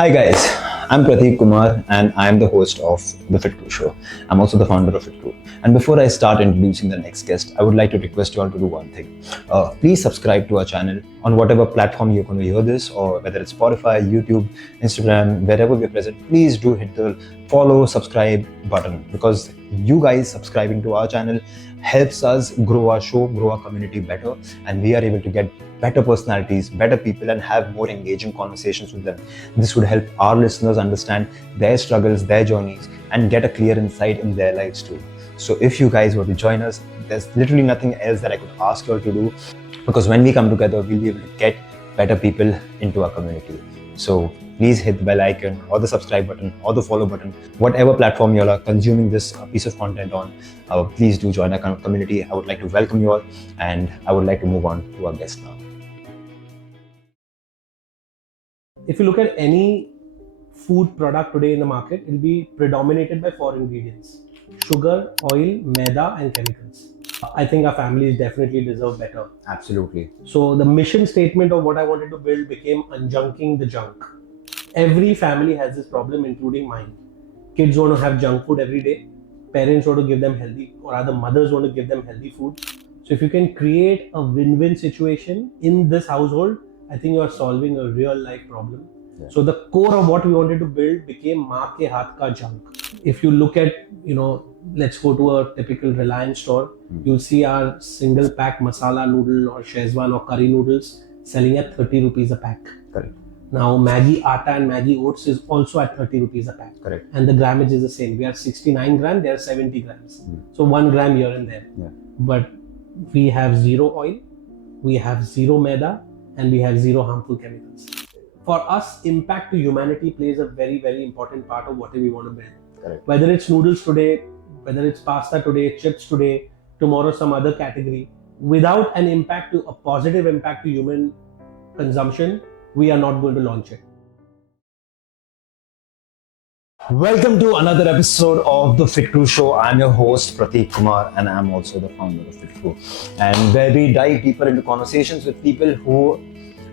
Hi guys, I'm Prateek Kumar and I'm the host of the FitCru Show. I'm also the founder of FitCru. And before I start introducing the next guest, I would like to request you all to do one thing. Please subscribe to our channel on whatever platform you're going to hear this, or whether it's Spotify, YouTube, Instagram, wherever we're present. Please do hit the follow, subscribe button, because you guys subscribing to our channel helps us grow our show, grow our community better, and we are able to get better personalities, better people, and have more engaging conversations with them. This would help our listeners understand their struggles, their journeys, and get a clear insight in their lives too. So if you guys were to join us, there's literally nothing else that I could ask you all to do, because when we come together, we'll be able to get better people into our community. So please hit the bell icon or the subscribe button or the follow button, whatever platform you all are consuming this piece of content on. Please do join our community. I would like to welcome you all, and I would like to move on to our guest now. If you look at any food product today in the market, it will be predominated by four ingredients: sugar, oil, maida, and chemicals. I think our families definitely deserve better. Absolutely. So the mission statement of what I wanted to build became Unjunking the Junk. Every family has this problem, including mine. Kids want to have junk food every day. Parents want to give them healthy, or other mothers want to give them healthy food. So if you can create a win-win situation in this household, I think you are solving a real life problem. Yeah. So the core of what we wanted to build became maa ke haath ka junk. If you look at, let's go to a typical Reliance store, you'll see our single pack masala noodle or Szechuan or curry noodles selling at 30 rupees a pack. Correct. Now Maggi atta and Maggi oats is also at 30 rupees a pack. Correct. And the grammage is the same. We are 69 grams, they are 70 grams. So 1 gram here and there. Yeah. But we have zero oil, we have zero maida, and we have zero harmful chemicals. For us, impact to humanity plays a very, very important part of what we want to build. Correct. Whether it's noodles today, whether it's pasta today, chips today, tomorrow some other category, without an impact to a positive impact to human consumption, we are not going to launch it. Welcome to another episode of the FitCru Show. I'm your host Prateek Kumar, and I'm also the founder of FitCru, and where we dive deeper into conversations with people who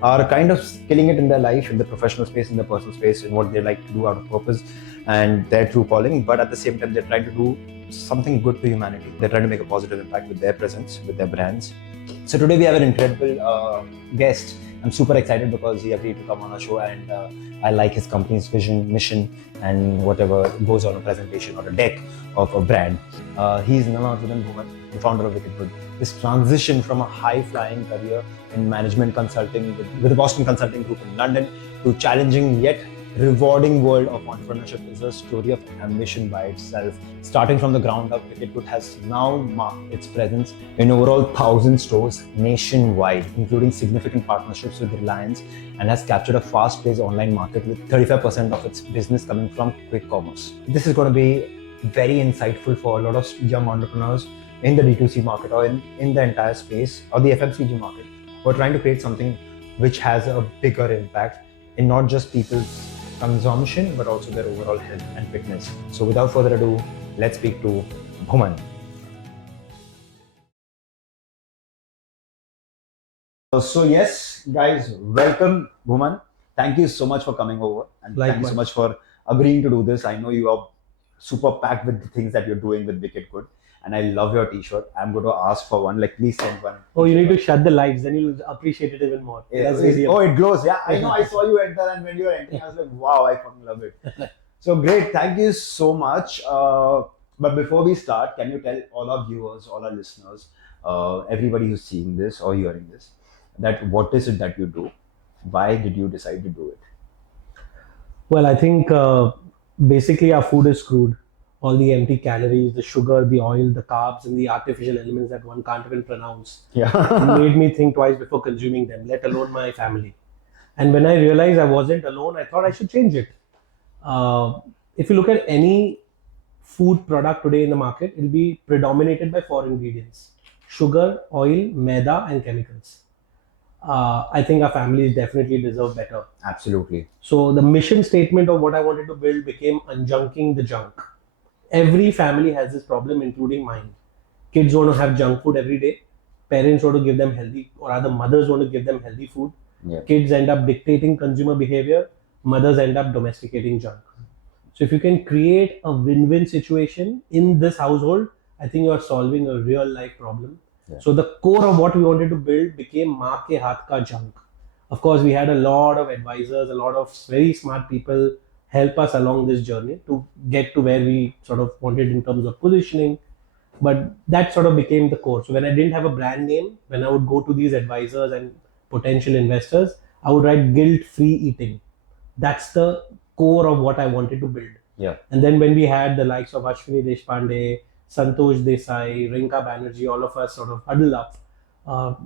are kind of killing it in their life, in the professional space, in the personal space, in what they like to do out of purpose and their true calling, but at the same time they're trying to do something good to humanity. They're trying to make a positive impact with their presence, with their brands. So today we have an incredible guest. I'm super excited because he agreed to come on our show, and I like his company's vision, mission, and whatever goes on a presentation or a deck of a brand. He's none other than Bhuman, the founder of Wicked Gud. This transition from a high-flying career in management consulting with the Boston Consulting Group in London to challenging yet rewarding world of entrepreneurship is a story of ambition by itself. Starting from the ground up, Wicked Gud has now marked its presence in overall 1,000 stores nationwide, including significant partnerships with Reliance, and has captured a fast-paced online market with 35% of its business coming from quick commerce. This is going to be very insightful for a lot of young entrepreneurs in the D2C market, or in the entire space, or the FMCG market, who are trying to create something which has a bigger impact in not just people's consumption, but also their overall health and fitness. So without further ado, let's speak to Bhuman. So yes, guys, welcome Bhuman. Thank you so much for coming over, and thank you so much for agreeing to do this. I know you are super packed with the things that you're doing with Wicked Gud, and I love your t-shirt. I'm going to ask for one. Please send one. Oh, you need to shut the lights, then you'll appreciate it even more. It glows. Yeah, I know. I saw you enter, and when you were entering, I was like, wow, I fucking love it. So great. Thank you so much. But before we start, can you tell all our viewers, all our listeners, everybody who's seeing this or hearing this, that what is it that you do? Why did you decide to do it? Well, I think basically our food is screwed. All the empty calories, the sugar, the oil, the carbs, and the artificial elements that one can't even pronounce made me think twice before consuming them, let alone my family. And when I realized I wasn't alone, I thought I should change it. If you look at any food product today in the market, it will be predominated by four ingredients: sugar, oil, maida, and chemicals. I think our families definitely deserve better. Absolutely. So the mission statement of what I wanted to build became Unjunking the Junk. Every family has this problem, including mine. Kids want to have junk food every day. Parents want to give them healthy, or other mothers want to give them healthy food. Yeah. Kids end up dictating consumer behavior. mothers end up domesticating junk. So if you can create a win-win situation in this household, I think you are solving a real life problem. Yeah. So the core of what we wanted to build became maa ke haath ka junk. Of course, we had a lot of advisors, a lot of very smart people help us along this journey to get to where we sort of wanted in terms of positioning. But that sort of became the core. So when I didn't have a brand name, when I would go to these advisors and potential investors, I would write guilt-free eating. That's the core of what I wanted to build. Yeah. And then when we had the likes of Ashwini Deshpande, Santosh Desai, Rinka Banerjee, all of us sort of huddled up.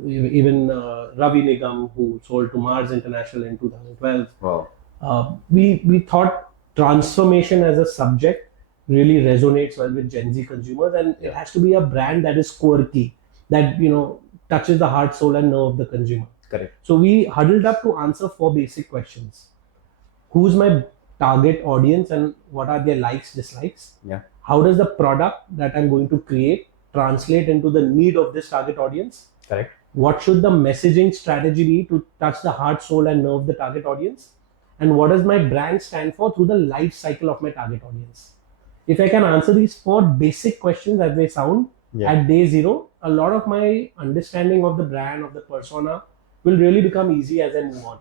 Even Ravi Nigam, who sold to Mars International in 2012. Wow. We thought transformation as a subject really resonates well with Gen Z consumers, and it has to be a brand that is quirky, that touches the heart, soul, and nerve of the consumer. Correct. So we huddled up to answer 4 basic questions: who's my target audience, and what are their likes, dislikes? Yeah. How does the product that I'm going to create translate into the need of this target audience? Correct. What should the messaging strategy be to touch the heart, soul, and nerve of the target audience? And what does my brand stand for through the life cycle of my target audience? If I can answer these 4 basic questions as they sound at day 0, a lot of my understanding of the brand, of the persona, will really become easy as I move on.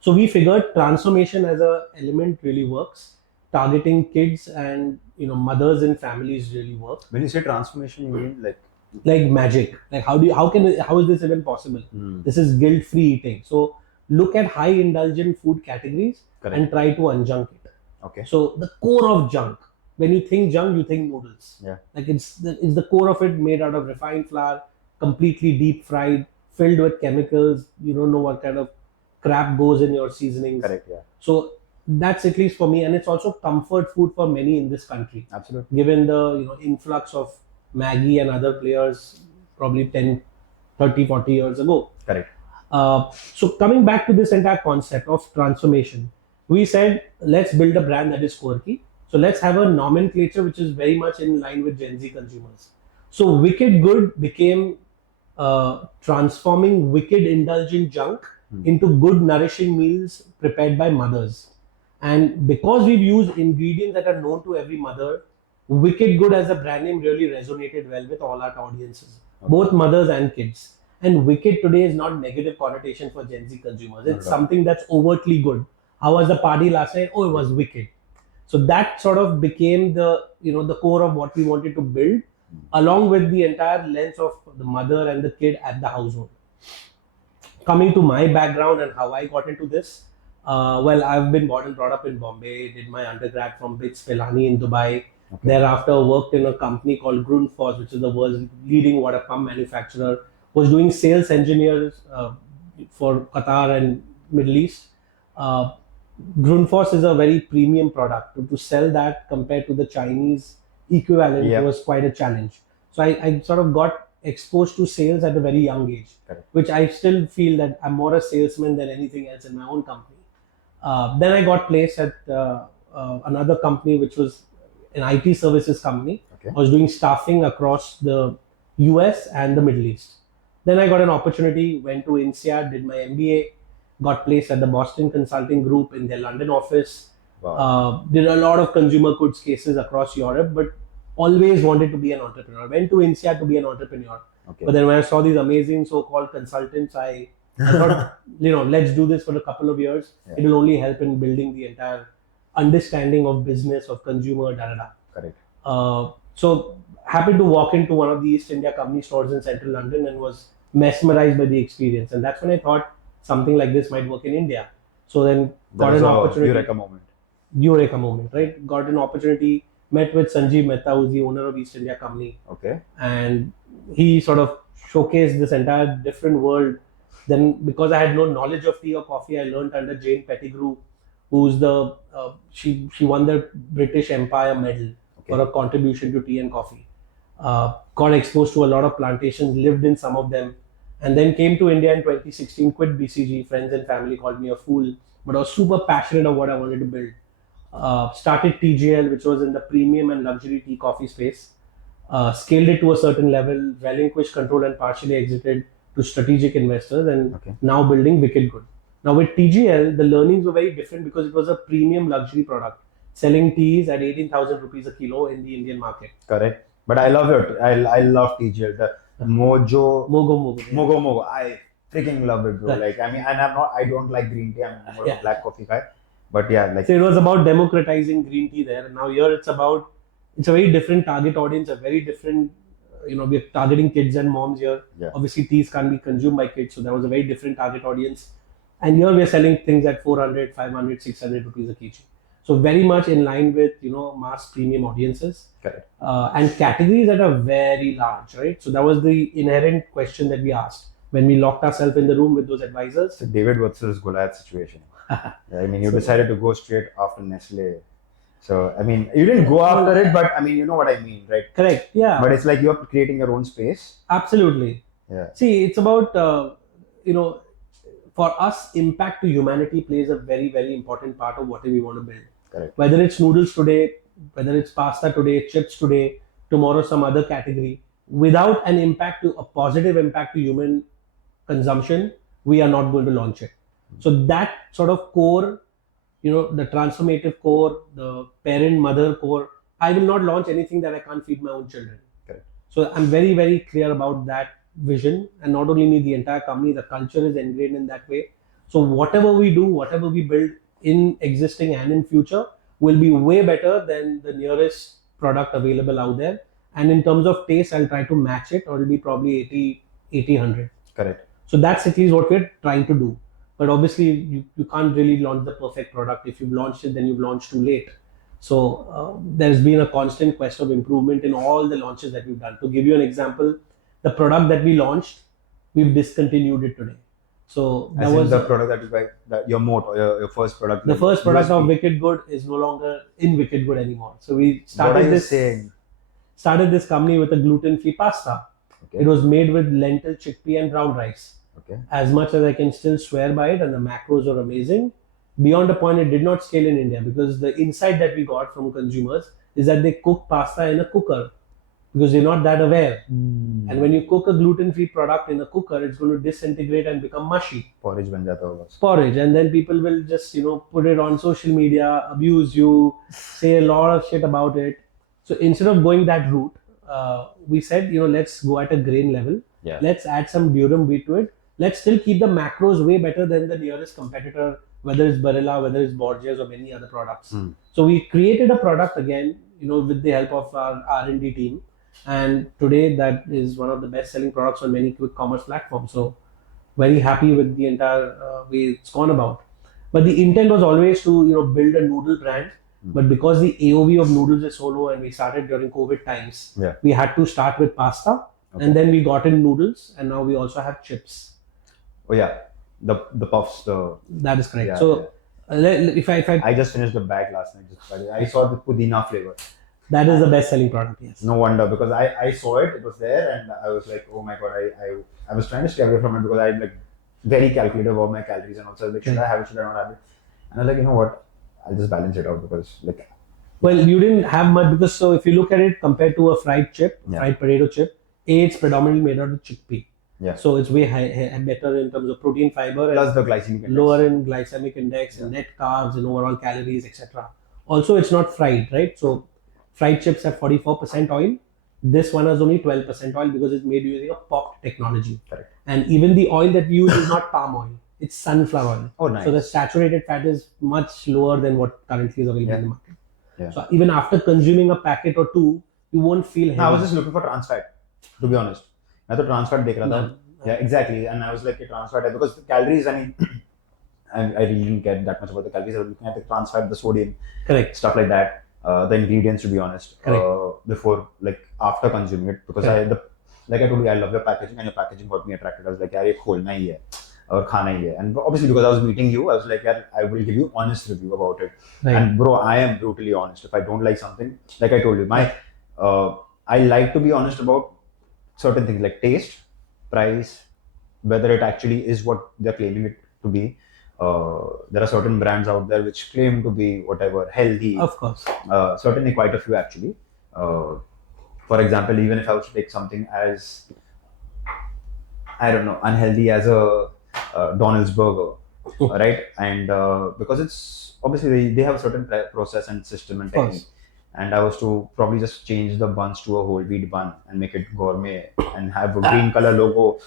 So we figured transformation as a element really works. Targeting kids and mothers and families really work. When you say transformation, you mean like magic. Like how is this even possible? This is guilt-free eating. So look at high indulgent food categories. Correct. And try to unjunk it. Okay. So the core of junk. When you think junk, you think noodles. Yeah. Like it's the core of it, made out of refined flour, completely deep fried, filled with chemicals. You don't know what kind of crap goes in your seasonings. Correct. Yeah. So that's at least for me, and it's also comfort food for many in this country. Absolutely. Given the influx of Maggie and other players probably 10, 30, 40 years ago. Correct. So coming back to this entire concept of transformation, we said, let's build a brand that is quirky. So let's have a nomenclature which is very much in line with Gen Z consumers. So Wicked Gud became transforming wicked indulgent junk into good nourishing meals prepared by mothers. And because we've used ingredients that are known to every mother, Wicked Gud as a brand name really resonated well with all our audiences, both mothers and kids. And wicked today is not negative connotation for Gen Z consumers. It's something that's overtly good. How was the party last night? Oh, it was wicked. So that sort of became the the core of what we wanted to build, along with the entire lens of the mother and the kid at the household. Coming to my background and how I got into this, well, I've been born and brought up in Bombay, did my undergrad from BITS Pilani in Dubai. Okay. Thereafter, worked in a company called Grundfos, which is the world's leading water pump manufacturer. Was doing sales engineers for Qatar and Middle East. Grundfos is a very premium product. To sell that compared to the Chinese equivalent was quite a challenge. So I sort of got exposed to sales at a very young age, which I still feel that I'm more a salesman than anything else in my own company. Then I got placed at another company, which was an IT services company. Okay. I was doing staffing across the US and the Middle East. Then I got an opportunity, went to INSEAD, did my MBA, got placed at the Boston Consulting Group in their London office. Wow. Did a lot of consumer goods cases across Europe, but always wanted to be an entrepreneur. Went to INSEAD to be an entrepreneur. Okay. But then when I saw these amazing so-called consultants, I thought, let's do this for a couple of years. Yeah. It will only help in building the entire understanding of business, of consumer, Correct. So happy to walk into one of the East India company stores in central London and was mesmerized by the experience. And that's when I thought something like this might work in India. So then got an opportunity. Eureka moment, right? Got an opportunity, met with Sanjeev Mehta, who's the owner of East India company. Okay. And he sort of showcased this entire different world. Then because I had no knowledge of tea or coffee, I learned under Jane Pettigrew, who's the, she won the British Empire Medal for a contribution to tea and coffee. Got exposed to a lot of plantations, lived in some of them, and then came to India in 2016, quit BCG. Friends and family called me a fool, but I was super passionate of what I wanted to build. Started TGL, which was in the premium and luxury tea coffee space. Scaled it to a certain level, relinquished control and partially exited to strategic investors, and now building Wicked Gud. Now with TGL, the learnings were very different because it was a premium luxury product, selling teas at 18,000 rupees a kilo in the Indian market. Correct. But I love it. I love TGL. The Mojo. Mogo. Yeah. Mogo. I freaking love it, bro. Right. Like, I mean, and I don't like green tea. I'm more of Yeah. a black coffee guy. But yeah, like. So it was about democratizing green tea there. And now here it's a very different target audience, a very different, we're targeting kids and moms here. Yeah. Obviously, teas can't be consumed by kids. So there was a very different target audience. And here we're selling things at 400, 500, 600 rupees a kg. So very much in line with, mass premium audiences. Correct. And categories that are very large, right? So that was the inherent question that we asked when we locked ourselves in the room with those advisors. It's a David versus Goliath situation. I mean, you decided to go straight after Nestle. So, I mean, you didn't go after it, but I mean, you know what I mean, right? Correct. Yeah. But it's like you're creating your own space. Absolutely. Yeah. See, it's about, for us, impact to humanity plays a very, very important part of what we want to build. Correct. Whether it's noodles today, whether it's pasta today, chips today, tomorrow some other category, without an impact to a positive impact to human consumption, we are not going to launch it. So that sort of core, the transformative core, the parent mother core, I will not launch anything that I can't feed my own children. Correct. So I'm very, very clear about that vision, and not only me, the entire company, the culture is ingrained in that way. So whatever we do, whatever we build in existing and in future will be way better than the nearest product available out there. And in terms of taste, I'll try to match it, or it'll be probably 80, 100. Correct. So that's at least what we're trying to do. But obviously, you can't really launch the perfect product. If you've launched it, then you've launched too late. So there's been a constant quest of improvement in all the launches that we've done. To give you an example, the product that we launched, we've discontinued it today. So that was the product that you buy, your moat or your first product. The first product of Wicked Gud is no longer in Wicked Gud anymore. So we started this company with a gluten-free pasta. Okay. It was made with lentil, chickpea, and brown rice. Okay. As much as I can still swear by it, and the macros are amazing. Beyond a point, it did not scale in India because the insight that we got from consumers is that they cook pasta in a cooker because they're not that aware. And when you cook a gluten-free product in a cooker, it's going to disintegrate and become mushy. Porridge ban jata hoga. Porridge, and then people will just put it on social media, abuse you, say a lot of shit about it. So instead of going that route, we said let's go at a grain level. Yeah. Let's add some durum wheat to it. Let's still keep the macros way better than the nearest competitor, whether it's Barilla, whether it's Borges, or many other products. So we created a product again, with the help of our R&D team. And today that is one of the best selling products on many quick commerce platforms. So very happy with the entire way it's gone about. But the intent was always to build a noodle brand. But because the AOV of noodles is so low and we started during COVID times, we had to start with pasta. Okay. And then we got in noodles, and now we also have chips. Oh yeah, the puffs. That is correct. Yeah, so if I just finished the bag last night. I saw the pudina flavor. That is the best selling product. Yes. No wonder, because I saw it. It was there, and I was like, oh my god! I was trying to stay away from it because I'm like very calculative about my calories, and also like, should I have it? Should I not have it? And I was like, you know what? I'll just balance it out because like. Well, you didn't have much because if you look at it compared to a fried chip, fried potato chip, it's predominantly made out of chickpea. Yeah. So it's way better in terms of protein, fiber, plus the glycemic index. Lower in glycemic index and net carbs and overall calories, etc. Also, it's not fried, right? So fried chips have 44% oil. This one has only 12% oil because it's made using a popped technology. Correct. And even the oil that we use is not palm oil; it's sunflower oil. Oh, nice. So the saturated fat is much lower than what currently is available in the market. Yeah. So even after consuming a packet or two, you won't feel heavy. I was just looking for trans fat, to be honest. I thought trans fat dekh raha tha. Yeah, exactly. And I was like, trans fat, because the calories, I mean, I really didn't get that much about the calories. I was looking at the trans fat, the sodium, correct, stuff like that. The ingredients, to be honest, before, like, after consuming it, because like I told you, I love your packaging, and your packaging got me attracted. I was like, yaar, ye kholna hi hai. Or khana hi hai. And obviously, because I was meeting you, I was like, yeah, I will give you honest review about it. Right. And bro, I am brutally honest. If I don't like something, like I told you, I like to be honest about certain things like taste, price, whether it actually is what they're claiming it to be. There are certain brands out there which claim to be whatever, healthy. Of course. Certainly quite a few actually. For example, even if I was to take something as, I don't know, unhealthy as a Donald's burger, right? And because it's obviously they have a certain process and system and technique. And I was to probably just change the buns to a whole wheat bun and make it gourmet and have a green color logo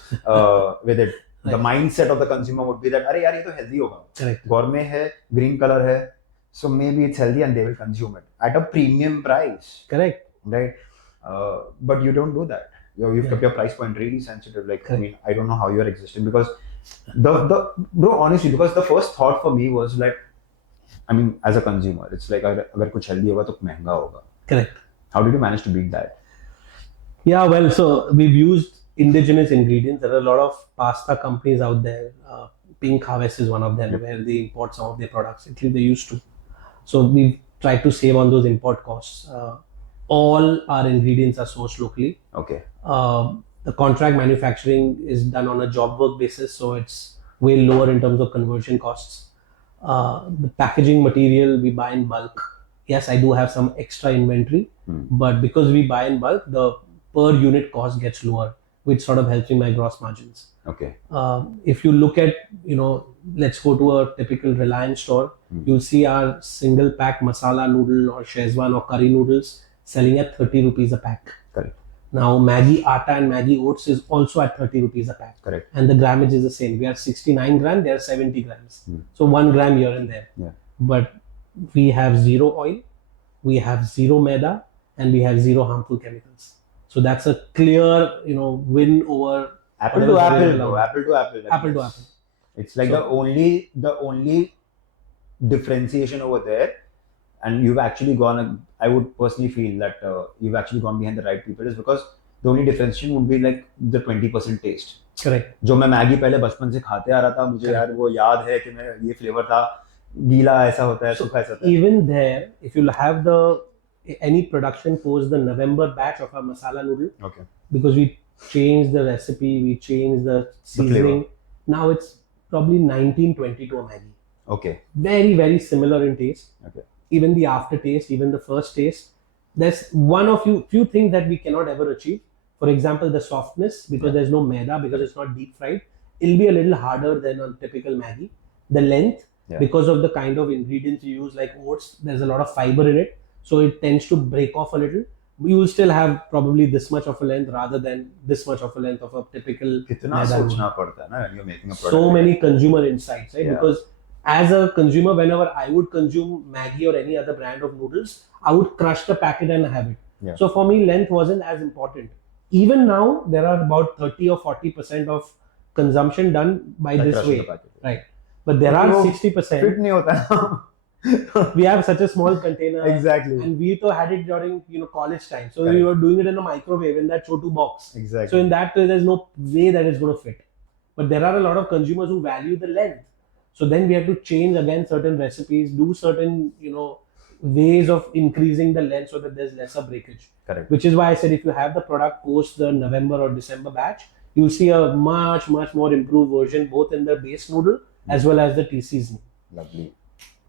with it. The mindset of the consumer would be that, "Arey yaar, ye to healthy hoga. Correct. Gourmet hai, green color hai, so maybe it's healthy and they will consume it at a premium price." Correct. Right? But you don't do that. You've kept your price point really sensitive. Like, Correct. I mean, I don't know how you're existing because bro, honestly, because the first thought for me was like, I mean, as a consumer, it's like अगर कुछ healthy होगा तो महंगा होगा. Correct. How did you manage to beat that? Yeah, well, so we've used indigenous ingredients. There are a lot of pasta companies out there. Pink Harvest is one of them, where they import some of their products. At least they used to. So we've tried to save on those import costs. All our ingredients are sourced locally. Okay. The contract manufacturing is done on a job work basis, so it's way lower in terms of conversion costs. The packaging material we buy in bulk. Yes, I do have some extra inventory, but because we buy in bulk, the per unit cost gets lower, which sort of helps in my gross margins. Okay. If you look at, let's go to a typical Reliance store, you'll see our single pack masala noodle or Szechuan or curry noodles selling at 30 rupees a pack. Correct. Now, Maggi Atta and Maggi Oats is also at 30 rupees a pack. Correct. And the grammage is the same. We are 69 grams, they are 70 grams. So 1 gram here and there. Yeah. But we have zero oil, we have zero maida, and we have zero harmful chemicals. So that's a clear, win over apple to apple, bro. Apple to apple. Apple to apple. It's like the only differentiation over there, and you've actually gone. I would personally feel that you've actually gone behind the right people is because the only differentiation would be like the 20% taste. Correct. जो मैं Maggi पहले बचपन से खाते आ रहा था, मुझे यार वो याद है कि मैं ये फ्लेवर था, गीला ऐसा होता है, सूखा ऐसा होता है. Even there, if you have any production post the November batch of our masala noodle, okay, because we changed the recipe, we changed the seasoning. Now it's probably 1920 to a Maggi. Okay. Very, very similar in taste. Okay. Even the aftertaste, even the first taste. There's one of few things that we cannot ever achieve. For example, the softness, because there's no maida, because it's not deep fried, it'll be a little harder than a typical Maggi. The length, because of the kind of ingredients you use, like oats, there's a lot of fiber in it, so it tends to break off a little. You will still have probably this much of a length rather than this much of a length of a typical. कितना सोचना पड़ता है ना when you're making a product. So many consumer insights, right? Because as a consumer, whenever I would consume Maggi or any other brand of noodles, I would crush the packet and have it. Yeah. So for me, length wasn't as important. Even now, there are about 30 or 40% of consumption done by this way, right? But there are 60%. Fit नहीं होता ना. We have such a small container. Exactly. And we had it during college time. So we were doing it in a microwave in that chotu box. Exactly. So in that way, there's no way that it's going to fit. But there are a lot of consumers who value the length. So then we have to change again certain recipes, do certain ways of increasing the length so that there's lesser breakage. Correct. Which is why I said if you have the product post the November or December batch, you'll see a much more improved version both in the base noodle as well as the tea seasoning. Lovely.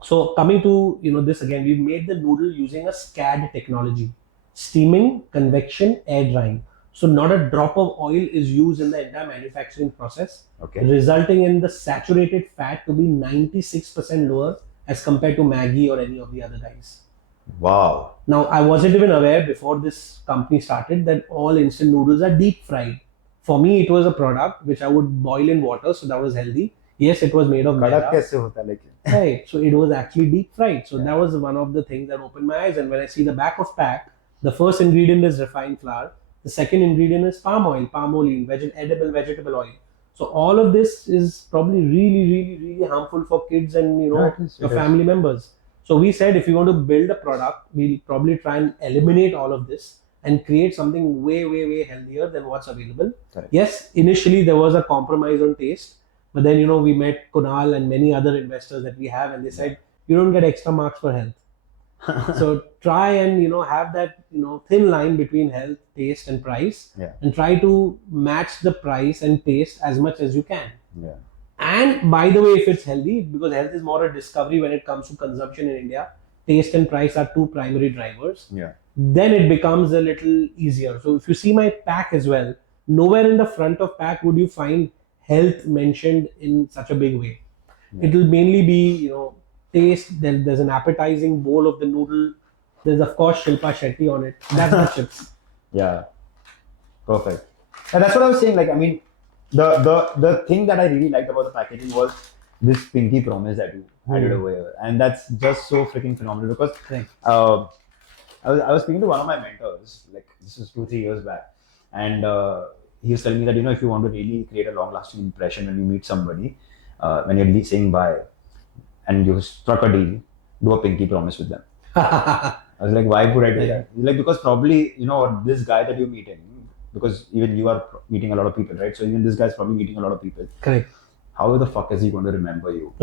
So coming to this again, we've made the noodle using a SCAD technology, steaming, convection, air drying. So not a drop of oil is used in the entire manufacturing process, resulting in the saturated fat to be 96% lower as compared to Maggi or any of the other guys. Wow. Now, I wasn't even aware before this company started that all instant noodles are deep fried. For me, it was a product which I would boil in water, so that was healthy. Yes, it was made of maida. Right, so it was actually deep fried. So that was one of the things that opened my eyes. And when I see the back of pack, the first ingredient is refined flour. The second ingredient is palm oil, edible vegetable oil. So all of this is probably really harmful for kids and your family members. So we said if you want to build a product, we'll probably try and eliminate all of this and create something way healthier than what's available. Correct. Yes, initially there was a compromise on taste, but then we met Kunal and many other investors that we have, and they said you don't get extra marks for health. So try and have that thin line between health, taste, and price, and try to match the price and taste as much as you can. Yeah. And by the way, if it's healthy, because health is more a discovery when it comes to consumption in India, taste and price are two primary drivers. Yeah. Then it becomes a little easier. So if you see my pack as well, nowhere in the front of pack would you find health mentioned in such a big way. It will mainly be, taste. There's an appetizing bowl of the noodle. There's of course Shilpa Shetty on it. That's the chips. Yeah, perfect. And that's what I was saying. Like, I mean, the thing that I really liked about the packaging was this pinky promise that you added over here, and that's just so freaking phenomenal because I was speaking to one of my mentors, like this was 2-3 years back, and he was telling me that if you want to really create a long-lasting impression when you meet somebody, when you're saying bye, and you struck a deal, do a pinky promise with them. I was like, why would I do that? He's like, because probably this guy that you're meeting, because even you are meeting a lot of people, right? So even this guy's probably meeting a lot of people. Correct. How the fuck is he going to remember you?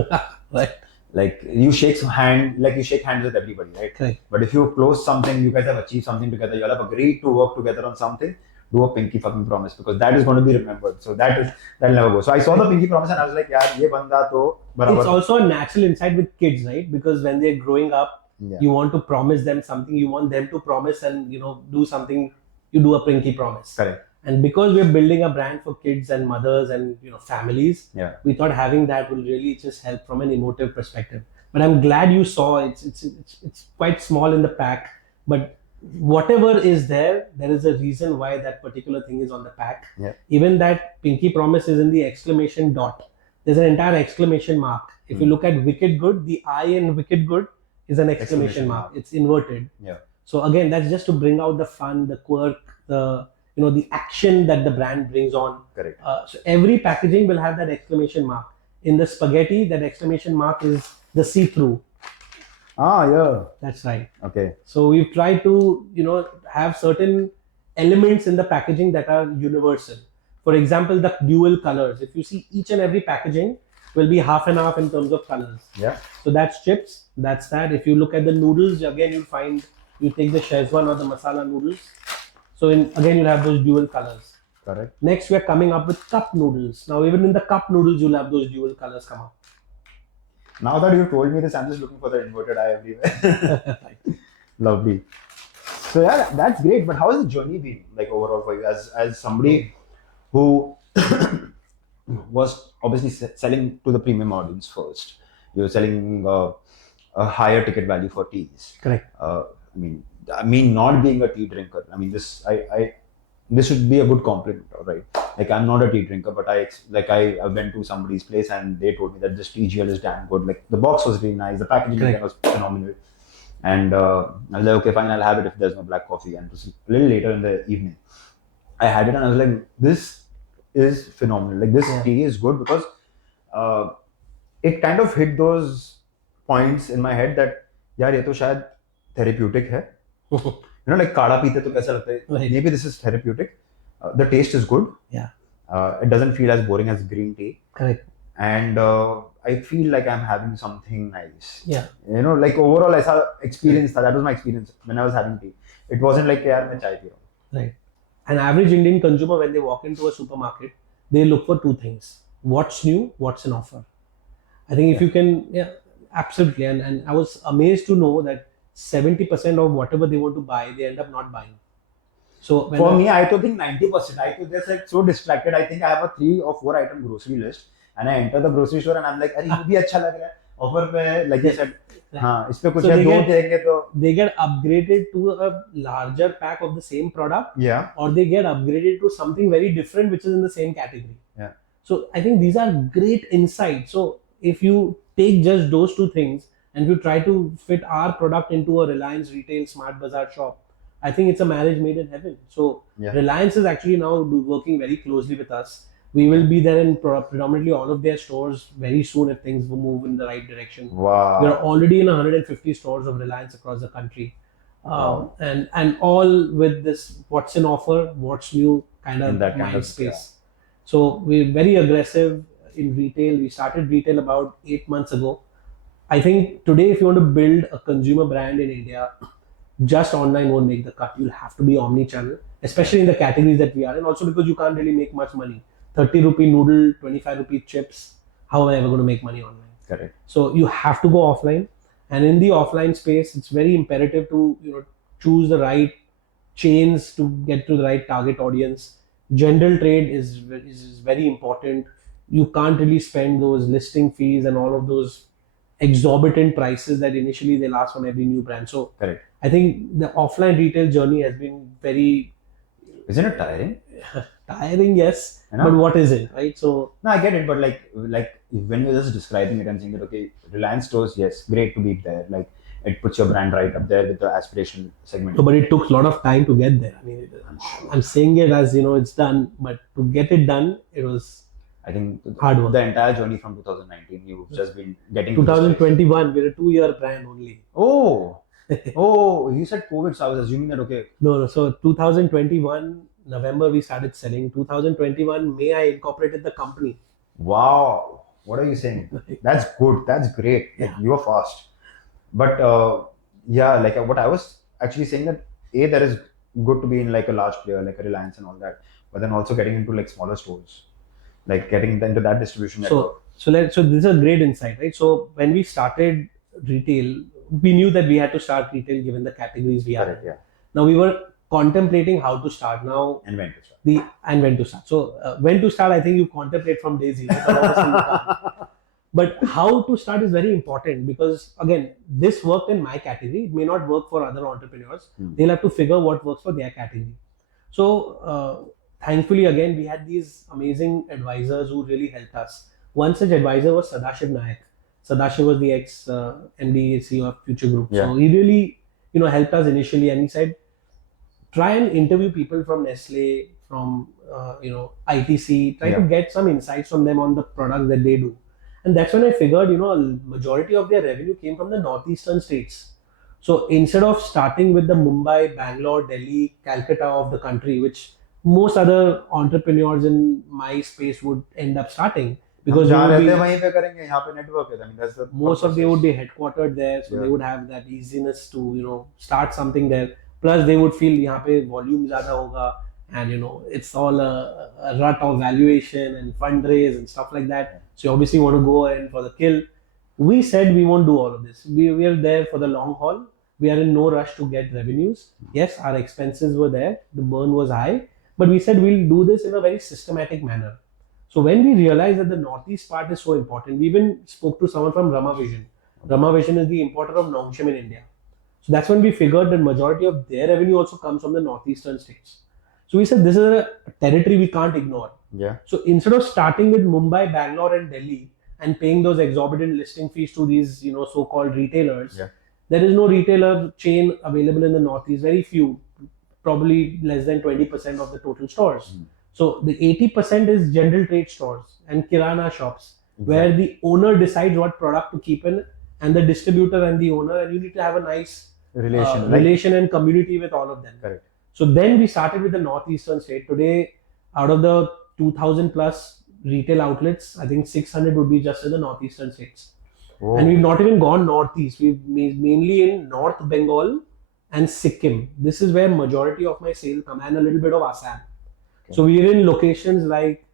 Right. Like you shake hands with everybody, right? Correct. But if you close something, you guys have achieved something together, you all have agreed to work together on something, do a pinky fucking promise because that is going to be remembered. So that'll never go. So I saw the pinky promise and I was like, yaar, ye banda to barabar. It's also a natural insight with kids, right? Because when they're growing up, you want to promise them something, you want them to promise and do something, you do a pinky promise. Correct. And because we're building a brand for kids and mothers and families, we thought having that will really just help from an emotive perspective. But I'm glad you saw it's quite small in the pack, but whatever is there is a reason why that particular thing is on the pack. Even that pinky promise is in the exclamation dot. There's an entire exclamation mark. If you look at Wicked Gud, the I in Wicked Gud is an exclamation mark. It's inverted. So again, that's just to bring out the fun, the quirk, the action that the brand brings on. Correct. So every packaging will have that exclamation mark. In the spaghetti, that exclamation mark is the see-through. Yeah. That's right. Okay. So we've tried to, have certain elements in the packaging that are universal. For example, the dual colors. If you see each and every packaging will be half and half in terms of colors. Yeah. So that's chips. That's that. If you look at the noodles, again, you take the Szechuan or the masala noodles. So again, you'll have those dual colors. Correct. Next, we're coming up with cup noodles. Now, even in the cup noodles, you'll have those dual colors come up. Now that you've told me this, I'm just looking for the inverted eye everywhere. Lovely. So yeah, that's great. But how has the journey been, like overall for you, as somebody who was obviously selling to the premium audience first? You're selling a higher ticket value for teas. Correct. I mean, not being a tea drinker. I mean, this should be a good compliment, right? Like, I'm not a tea drinker, but I went to somebody's place and they told me that this TGL is damn good. Like, the box was really nice, the packaging was phenomenal, and I was like, okay, fine, I'll have it if there's no black coffee. And it was a little later in the evening, I had it and I was like, this is phenomenal. Like, this tea is good because it kind of hit those points in my head that, yaar, ye to shayad therapeutic hai. Like kada peete to kaisa lagta hai. Maybe this is therapeutic. The taste is good. Yeah. It doesn't feel as boring as green tea. Correct. And I feel like I'm having something nice. Yeah. Like overall, aisa experience tha. That was my experience when I was having tea. It wasn't like, yaar, main chai pi raha hu. Right. An average Indian consumer, when they walk into a supermarket, they look for two things: what's new, what's an offer. I think if you can, absolutely. And I was amazed to know that 70% of whatever they want to buy, they end up not buying. So for me, I think 90%. I was just like so distracted. I think I have a 3 or 4 item grocery list, and I enter the grocery store and I'm like, "Arey, ये भी अच्छा लग रहा है." Offer पे, like you said, हाँ, इस पे कुछ है, दो देंगे तो. They get upgraded to a larger pack of the same product. Yeah. Or they get upgraded to something very different, which is in the same category. Yeah. So I think these are great insights. So if you take just those two things and if you try to fit our product into a Reliance Retail Smart Bazaar shop, I think it's a marriage made in heaven. So Reliance is actually now working very closely with us. We will be there in predominantly all of their stores very soon if things will move in the right direction. Wow. We're already in 150 stores of Reliance across the country. And all with this what's in offer, what's new kind of mind space. So we're very aggressive in retail. We started retail about 8 months ago. I think today, if you want to build a consumer brand in India, just online won't make the cut. You'll have to be omni-channel, especially in the categories that we are in. Also because you can't really make much money. 30 rupee noodle, 25 rupee chips. How am I ever going to make money online? Correct. So you have to go offline. And in the offline space, it's very imperative to choose the right chains to get to the right target audience. General trade is very important. you can't really spend those listing fees and all of those exorbitant prices that initially they'll ask on every new brand. So Correct. I think the offline retail journey has been very Isn't it tiring? tiring, yes, You know? but what is it, right? So No, I get it, but like when you're just describing it and saying that okay, Reliance stores, yes, great to be there. Like it puts your brand right up there with the aspirational segment. no, but it took a lot of time to get there. I mean, I'm saying it as it's done, but to get it done, it was I think hard work. the entire journey from 2019, you've just been getting to this place. 2021, we're a 2-year brand only. Oh, oh, you said COVID, so I was assuming that okay. No. So 2021 November we started selling. 2021 May I incorporated the company. Wow, what are you saying? That's good. That's great. Like, Yeah. you are fast. But yeah, like what I was actually saying that there is good to be in like a large player like a Reliance and all that, but then also getting into like smaller stores, like getting into that distribution network. So this is a great insight, right? So when we started retail, we knew that we had to start retail given the categories we are Correct, in. yeah. Now we were contemplating how to start now And when to start. and when to start. So when to start, I think you contemplate from day zero. But obviously you can't. But how to start is very important because again, this worked in my category. It may not work for other entrepreneurs. They'll have to figure what works for their category. So thankfully, again, we had these amazing advisors who really helped us. One such advisor was Sadashiv Nayak. Sadashiv was the ex MD CEO of Future Group. Yeah. So he really helped us initially, and he said, try and interview people from Nestle, from ITC. Try to get some insights from them on the products that they do. And that's when I figured, a majority of their revenue came from the northeastern states. So instead of starting with the Mumbai, Bangalore, Delhi, Calcutta of the country, which most other entrepreneurs in my space would end up starting, because जहाँ रहते हैं वहीं पे करेंगे, यहाँ पे network है. I mean, that's the most of them would be headquartered there, so they would have that easiness to start something there. Plus they would feel यहाँ पे volume ज़्यादा होगा, and it's all a rut of valuation and fundraise and stuff like that. So you obviously want to go in for the kill. We said we won't do all of this. We are there for the long haul. We are in no rush to get revenues. Yes, our expenses were there. The burn was high. But we said we'll do this in a very systematic manner. So when we realized that the Northeast part is so important, we even spoke to someone from Rama Vision. Rama Vision is the importer of Nongshim in India. So that's when we figured that majority of their revenue also comes from the northeastern states. So we said this is a territory we can't ignore. Yeah. So instead of starting with Mumbai, Bangalore, and Delhi and paying those exorbitant listing fees to these so-called retailers, there is no retailer chain available in the Northeast. Very few, probably less than 20% of the total stores. So the 80% is general trade stores and kirana shops, where the owner decides what product to keep in, and the distributor and the owner, and you need to have a nice relation and community with all of them. Correct. So then we started with the northeastern state. Today, out of the 2,000 plus retail outlets, I think 600 would be just in the northeastern states. Oh. And we've not even gone northeast. We've mainly in North Bengal and Sikkim. This is where majority of my sales come, and a little bit of Assam. Okay. So we're in locations like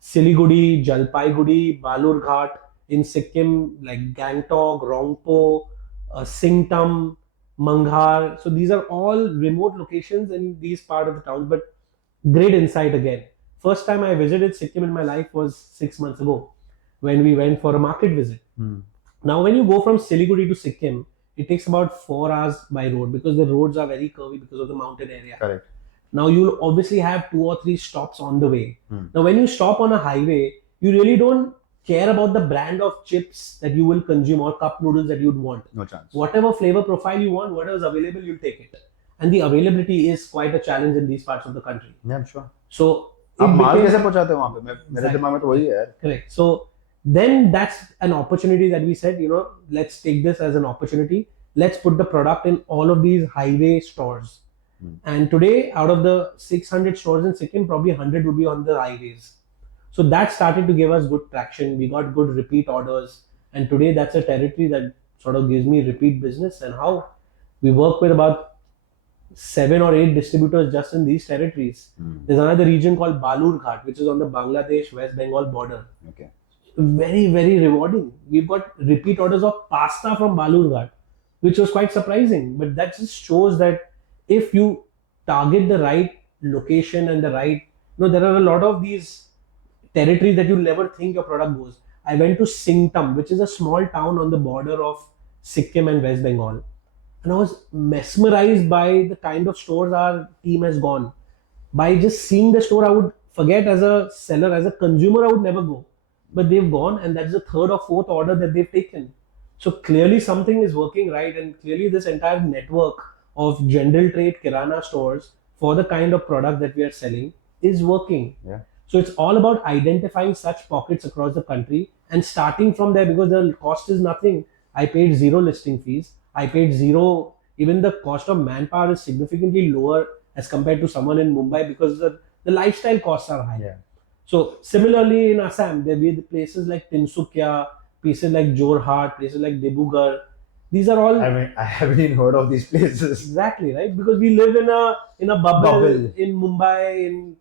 Siliguri, Jalpaiguri, Balurghat, in Sikkim, like Gangtok, Rongpo, Singtam, Manghar. So these are all remote locations in these part of the towns, but great insight again. First time I visited Sikkim in my life was 6 months ago when we went for a market visit. Now, when you go from Siliguri to Sikkim, it takes about 4 hours by road because the roads are very curvy because of the mountain area. Correct. Now, you'll obviously have 2 or 3 stops on the way. Now, when you stop on a highway, you really don't care about the brand of chips that you will consume or cup noodles that you'd want. No chance. Whatever flavor profile you want, whatever is available, you'll take it. And the availability is quite a challenge in these parts of the country. Yeah, I'm sure. So, correct. So, then that's an opportunity that we said, let's take this as an opportunity. Let's put the product in all of these highway stores. And today, out of the 600 stores in Sikkim, probably 100 would be on the highways. So that started to give us good traction. We got good repeat orders. And today, that's a territory that sort of gives me repeat business. And how we work with about 7 or 8 distributors just in these territories. There's another region called Balurghat, which is on the Bangladesh-West Bengal border. Okay. Very, very rewarding. We've got repeat orders of pasta from Balurghat, which was quite surprising. But that just shows that if you target the right location and the right, there are a lot of these territory that you'll never think your product goes. I went to Singtam, which is a small town on the border of Sikkim and West Bengal. And I was mesmerized by the kind of stores our team has gone. By just seeing the store, I would forget as a seller, as a consumer, I would never go. But they've gone, and that's the third or fourth order that they've taken. So clearly something is working right, and clearly this entire network of general trade kirana stores for the kind of product that we are selling is working. Yeah. So it's all about identifying such pockets across the country and starting from there, because the cost is nothing. I paid zero listing fees. I paid zero. Even the cost of manpower is significantly lower as compared to someone in Mumbai, because the lifestyle costs are high. Yeah. So similarly in Assam, there will be places like Tinsukia, places like Jorhat, places like Dibrugarh. These are all I mean, I haven't even heard of these places. exactly right, because we live in a bubble in Mumbai, in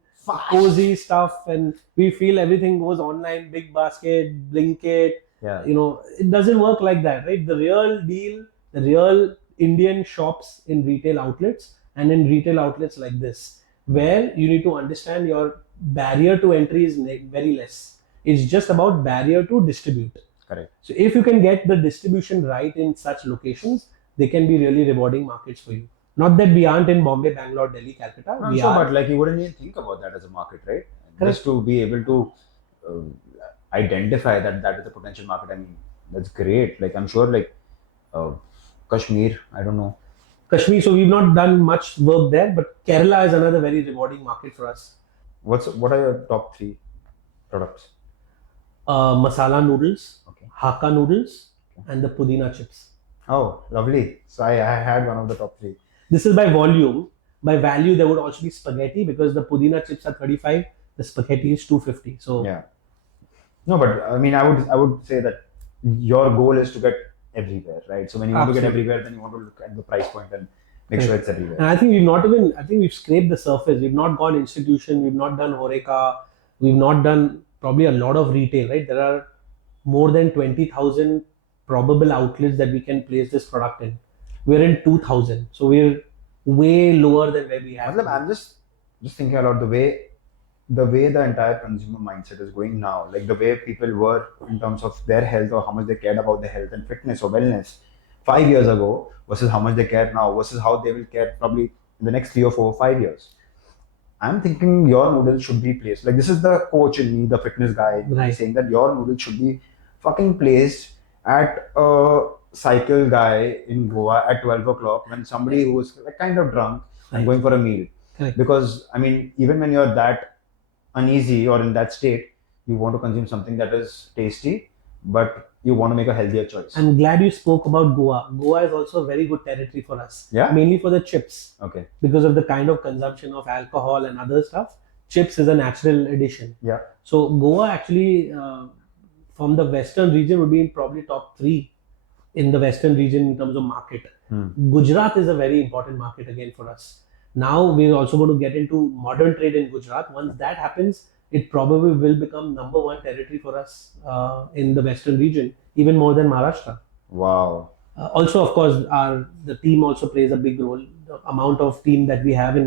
cozy stuff, and we feel everything goes online, big basket, Blinkit. Yeah. It doesn't work like that, right? The real deal, the real Indian shops in retail outlets, and in retail outlets like this, where you need to understand your barrier to entry is very less. It's just about barrier to distribute. Correct. So if you can get the distribution right in such locations, they can be really rewarding markets for you. Not that we aren't in Bombay, Bangalore, Delhi, Calcutta. I'm we sure, are. but like you wouldn't even think about that as a market, right? Correct. Just to be able to identify that is a potential market. I mean, that's great. Like I'm sure, like Kashmir, I don't know. Kashmir, so we've not done much work there, but Kerala is another very rewarding market for us. What are your top 3 products? Masala noodles, Okay. Hakka noodles, and the Pudina chips. Oh, lovely. So I had one of the top 3. This is by volume. By value, there would also be spaghetti, because the Pudina chips are 35, the spaghetti is 250. So Yeah. No, but I mean, I would say that your goal is to get everywhere, right? So when you want to get Absolutely. everywhere, then you want to look at the price point and make sure it's everywhere. And I think we've scraped the surface. We've not gone institution, we've not done Horeca, we've not done probably a lot of retail, right? There are more than 20,000 probable outlets that we can place this product in. We're in 2,000. So we're way lower than where we have. Matlab, I'm just thinking about the way the entire consumer mindset is going now, like the way people were in terms of their health or how much they cared about their health and fitness or wellness 5 years ago versus how much they care now versus how they will care probably in the next 3 or 4 or 5 years. I'm thinking your noodles should be placed. Like this is the coach in me, the fitness guy, Right. saying that your noodles should be fucking placed at a cycle guy in Goa at 12 o'clock when somebody who is like kind of drunk and Right. going for a meal. Correct. Because I mean, even when you're that uneasy or in that state, you want to consume something that is tasty, but you want to make a healthier choice. I'm glad you spoke about Goa. Goa is also a very good territory for us. Yeah? Mainly for the chips. Okay. Because of the kind of consumption of alcohol and other stuff. Chips is a natural addition. Yeah. So Goa actually, from the western region, would be in probably top 3 in the western region in terms of market. Gujarat is a very important market again for us. Now we're also going to get into modern trade in Gujarat. Once that happens, it probably will become number 1 territory for us in the western region, even more than Maharashtra. Wow. Also, of course, the team also plays a big role. The amount of team that we have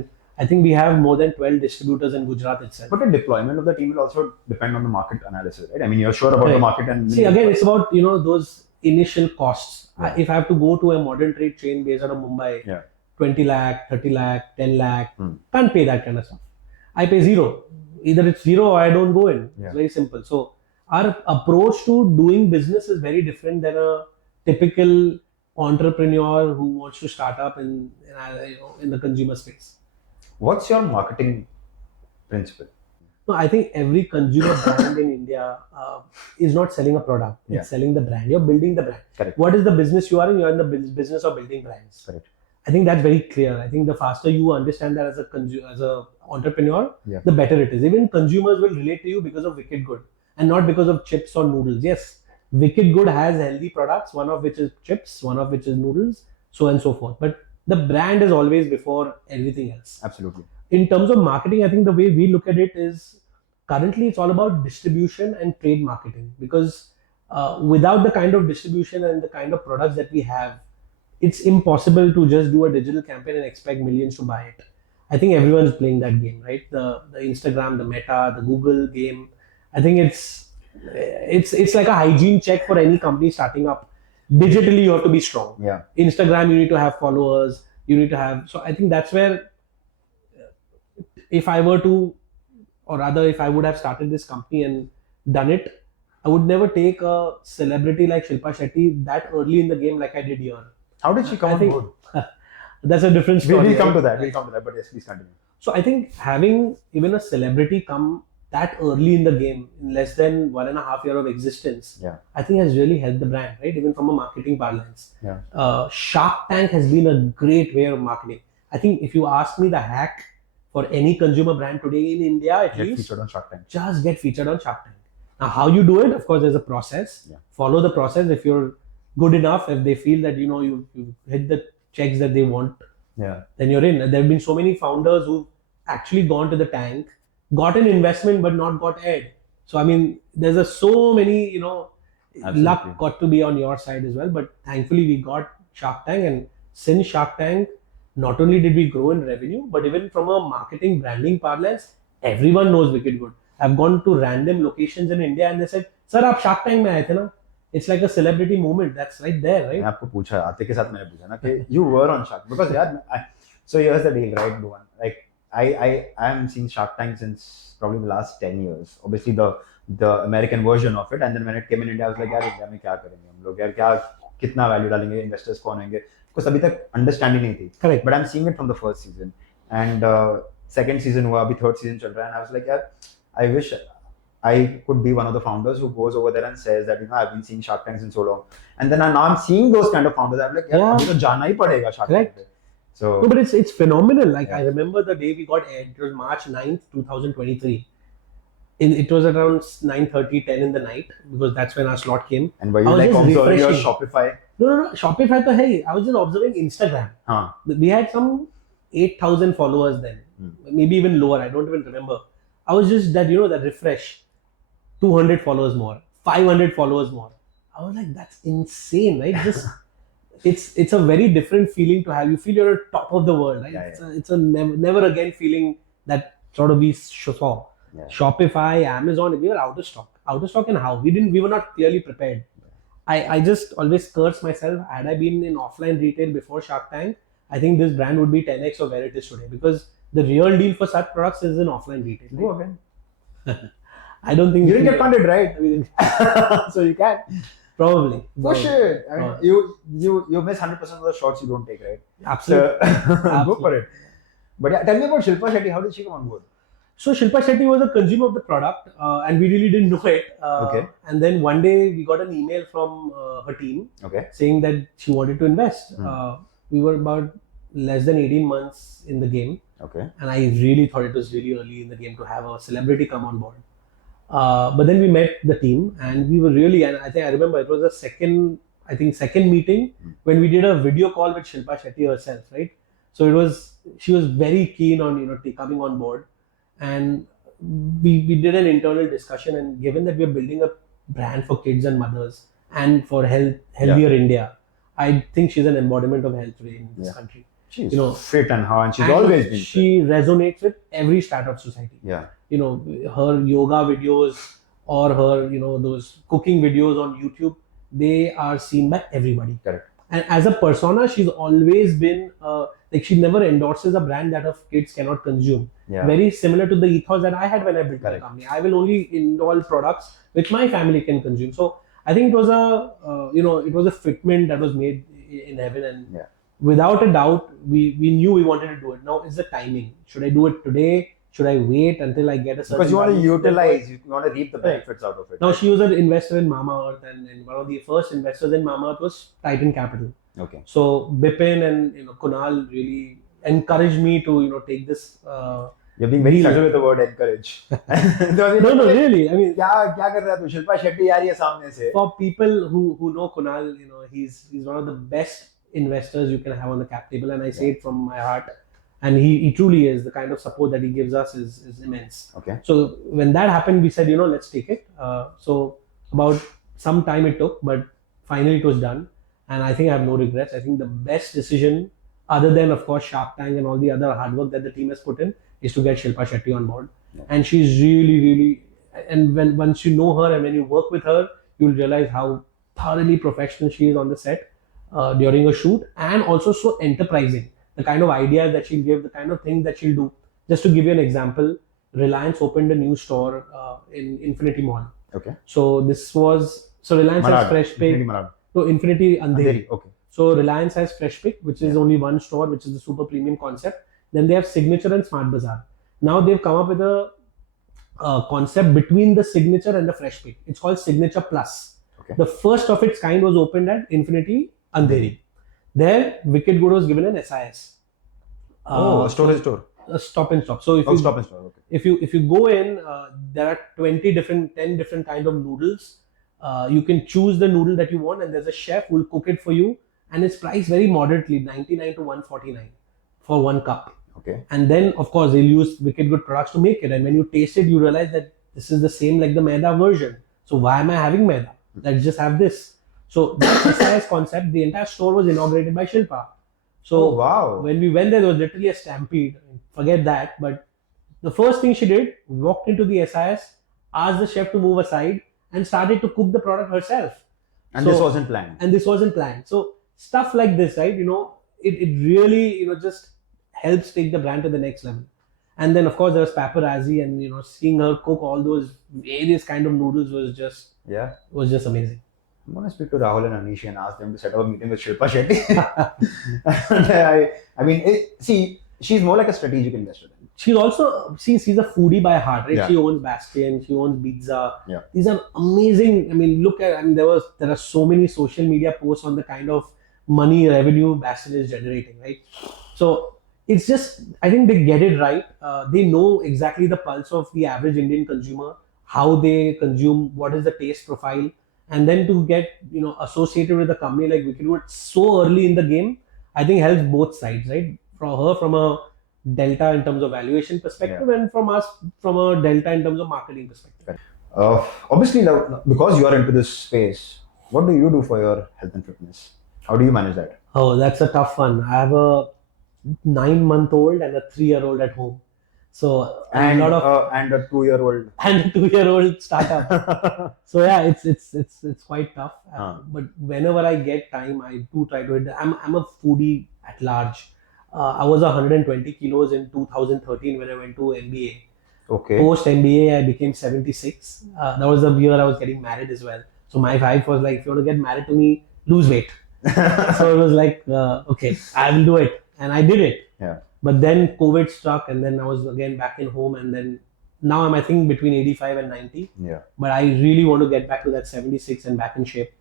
I think we have more than 12 distributors in Gujarat itself. But the deployment of the team will also depend on the market analysis, right? I mean, you're sure about the market and see again, it's about those initial costs. Yeah. If I have to go to a modern trade chain based out of Mumbai, Yeah. 20 lakh, 30 lakh, 10 lakh, can't pay that kind of stuff. I pay zero. Either it's zero or I don't go in. Yeah. It's very simple. So our approach to doing business is very different than a typical entrepreneur who wants to start up in the consumer space. What's your marketing principle? No, I think every consumer brand in India is not selling a product. Yeah. It's selling the brand. You're building the brand. Correct. What is the business you are in? You're in the business of building brands. Correct. I think that's very clear. I think the faster you understand that as a entrepreneur, Yeah. the better it is. Even consumers will relate to you because of Wicked Good and not because of chips or noodles. Yes, Wicked Good has healthy products, one of which is chips, one of which is noodles, so on and so forth. But the brand is always before everything else. Absolutely. In terms of marketing, I think the way we look at it is currently it's all about distribution and trade marketing, because without the kind of distribution and the kind of products that we have, it's impossible to just do a digital campaign and expect millions to buy it. I think everyone's playing that game, right? The Instagram, the Meta, the Google game. I think it's like a hygiene check for any company starting up. Digitally, you have to be strong. Yeah. Instagram, you need to have followers. You need to have. So I think that's where, if I were to, or rather, if I would have started this company and done it, I would never take a celebrity like Shilpa Shetty that early in the game like I did here. How did she come I on think board? that's a different story. We'll come right? to that. We'll come to that. But yes, please continue. So I think having even a celebrity come that early in the game, in less than 1.5 years of existence, Yeah. I think has really helped the brand, right? Even from a marketing parlance. Yeah. Shark Tank has been a great way of marketing. I think if you ask me the hack for any consumer brand today in India, at Get least, featured on Shark Tank. just get featured on Shark Tank. Now, how you do it, of course, there's a process. Yeah. Follow the process. If you're good enough, if they feel that you hit the checks that they want, Yeah. then you're in. There have been so many founders who've actually gone to the tank, got an investment but not got aired. So I mean, there's so many, Absolutely. luck got to be on your side as well. But thankfully, we got Shark Tank, and since Shark Tank, not only did we grow in revenue, but even from a marketing branding parlance, everyone knows Wicked Good. I've gone to random locations in India and they said, "Sir, आप Shark Tank में आए थे ना?" It's like a celebrity moment. That's right there, right? मैंने आपको पूछा आते के साथ मैंने पूछा ना कि you were on Shark because यार so here's the deal, right, Bhuman? Like I am seeing Shark Tank since probably the last 10 years. Obviously the American version of it, and then when it came in India, I was like यार India में क्या करेंगे हम लोग यार क्या कितना value डालेंगे इन्वेस्टर्स कौन होंगे कुछ अभी तक अंडरस्टैंडिंग नहीं थी. Correct. But I'm seeing it from the first season and second season हुआ अभी third season चल रहा है and I was like यार I wish I could be one of the founders who goes over there and says that I've been seeing Shark Tanks in so long, and then now I'm seeing those kind of founders. I'm like, yeah, अभी तो जाना ही पड़ेगा Shark Tank पे. So no, but it's phenomenal. Like I remember the day we got aired. It was March 9th, 2023. It was around 9:30, 10 in the night because that's when our slot came. And were you I was like just observing your refreshing. Shopify? No. Shopify to hey, I was just observing Instagram. Huh. We had some 8,000 followers then, maybe even lower. I don't even remember. I was just that that refresh, 200 followers more, 500 followers more. I was like, that's insane, right? Just it's a very different feeling to have. You feel you're at top of the world, right? Yeah, It's a never again feeling that sort of we saw. Yeah. Shopify, Amazon, we were out of stock. Out of stock, and how we were not clearly prepared. I just always curse myself. Had I been in offline retail before Shark Tank, I think this brand would be 10x of where it is today, because the real deal for such products is in offline retail. Go again. I don't think You didn't get funded, right? We didn't. So you can Probably. push it. I mean, you miss 100% of the shots you don't take, right? Absolutely. So go for it. But yeah, tell me about Shilpa Shetty. How did she come on board? So Shilpa Shetty was a consumer of the product, and we really didn't know it. Okay. And then one day we got an email from her team Okay. saying that she wanted to invest. We were about less than 18 months in the game, Okay. and I really thought it was really early in the game to have a celebrity come on board. But then we met the team, and we were really, and I think I remember it was the second meeting when we did a video call with Shilpa Shetty herself, right? So she was very keen on coming on board, and we did an internal discussion. And given that we are building a brand for kids and mothers and for healthier India, I think she's an embodiment of health today in this country. She's fit and how, and she's always been. She resonates with every strata of society. Yeah. Her yoga videos or her those cooking videos on YouTube, they are seen by everybody. Correct. And as a persona, she's always been like, she never endorses a brand that her kids cannot consume. Yeah. Very similar to the ethos that I had when I built the company. I will only indulge products which my family can consume. So I think it was a fitment that was made in heaven, and without a doubt, we knew we wanted to do it. Now is the timing. Should I do it today? Should I wait until I get a certain? Because you want to value? utilize, you want to reap the benefits out of it. Now she was an investor in Mamaearth, and one of the first investors in Mamaearth was Titan Capital. Okay. So Bipin and Kunal really encouraged me to take this. You're being very subtle with the word encourage. No, really. I mean, क्या कर रहा है तू? शिल्पा शेट्टी आ रही है सामने से. For people who know Kunal, he's one of the best investors you can have on the cap table, and I say it from my heart. And he truly is. The kind of support that he gives us is immense. Okay. So when that happened, we said, let's take it. So about some time it took, but finally it was done. And I think I have no regrets. I think the best decision, other than of course Shark Tank and all the other hard work that the team has put in, is to get Shilpa Shetty on board. Yeah. And she's really, really, and once you know her and when you work with her, you'll realize how thoroughly professional she is on the set during a shoot, and also so enterprising. The kind of ideas that she'll give, the kind of things that she'll do. Just to give you an example, Reliance opened a new store in Infinity Mall. Okay. So Reliance has Malad. Fresh Pick. Infinity Malad. No, Infinity Andheri. Andheri, okay. So Reliance has Fresh Pick, which is only one store, which is the super premium concept. Then they have Signature and Smart Bazaar. Now they've come up with a concept between the Signature and the Fresh Pick. It's called Signature Plus. Okay. The first of its kind was opened at Infinity Andheri. There, Wicked Gud was given an SIS. A storage store. A stop and stop. So if Stop and store. Okay. if you go in, there are 10 different kind of noodles. You can choose the noodle that you want, and there's a chef who will cook it for you, and it's priced very moderately, 99 to 149 for one cup. Okay. And then of course they'll use Wicked Good products to make it, and when you taste it, you realize that this is the same like the maida version. So why am I having maida? Let's just have this. So that SIS concept, the entire store was inaugurated by Shilpa. So wow. When we went there was literally a stampede. Forget that. But the first thing she did, walked into the SIS, asked the chef to move aside, and started to cook the product herself. And this wasn't planned. So stuff like this, right? It really, just helps take the brand to the next level. And then of course there was paparazzi, and seeing her cook all those various kind of noodles was just amazing. I'm going to speak to Rahul and Anishi and ask them to set up a meeting with Shilpa Shetty. I mean, she's more like a strategic investor. She's also, she's a foodie by heart, right? Yeah. She owns Bastion, she owns Pizza. Yeah. These are amazing. I mean, there are so many social media posts on the kind of money revenue Bastion is generating, right? So it's just, I think they get it right. They know exactly the pulse of the average Indian consumer, how they consume, what is the taste profile, and then to get associated with a company like Wicked Gud so early in the game, I think helps both sides, right? From a delta in terms of valuation perspective, and from us from a delta in terms of marketing perspective. Obviously, because you are into this space, what do you do for your health and fitness? How do you manage that? Oh, that's a tough one. I have a 9-month-old and a 3-year-old at home. So and a 2-year-old and a 2-year-old startup. So yeah, it's quite tough. But whenever I get time, I do try to hit. I'm a foodie at large. I was 120 kilos in 2013 when I went to MBA. Okay. Post MBA, I became 76. That was the year I was getting married as well. So my wife was like, if you want to get married to me, lose weight. So it was like, okay, I will do it. And I did it. Yeah. But then COVID struck, and then I was again back in home, and then now I'm, I think, between 85 and 90. Yeah. But I really want to get back to that 76 and back in shape.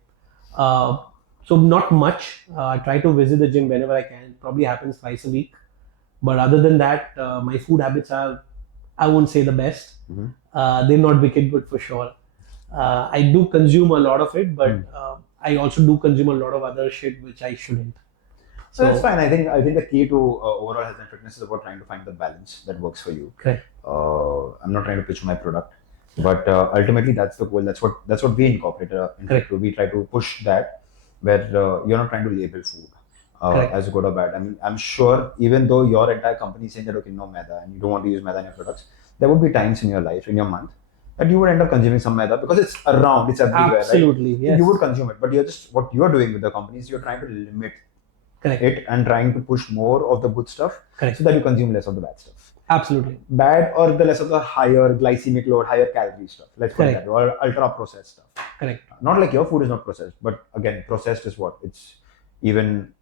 So not much. I try to visit the gym whenever I can. Probably happens twice a week. But other than that, my food habits are, I won't say the best. Mm-hmm. They're not wicked good for sure. I do consume a lot of it, but I also do consume a lot of other shit which I shouldn't. So that's fine. I think the key to overall health and fitness is about trying to find the balance that works for you. Correct. I'm not trying to pitch my product, but ultimately that's the goal. That's what we incorporate. We try to push that, where you're not trying to label food as good or bad. I mean, I'm sure even though your entire company is saying that okay, no maida, and you don't want to use maida in your products, there would be times in your life, in your month, that you would end up consuming some maida because it's around, it's everywhere. Absolutely, right? yes. You would consume it, but what you're doing with the company is you're trying to limit it and trying to push more of the good stuff so that you consume less of the bad stuff. Absolutely. Bad or the less of the higher glycemic load, higher calorie stuff. Let's put that, or ultra processed stuff. Correct. Not like your food is not processed, but again, processed is what? It's even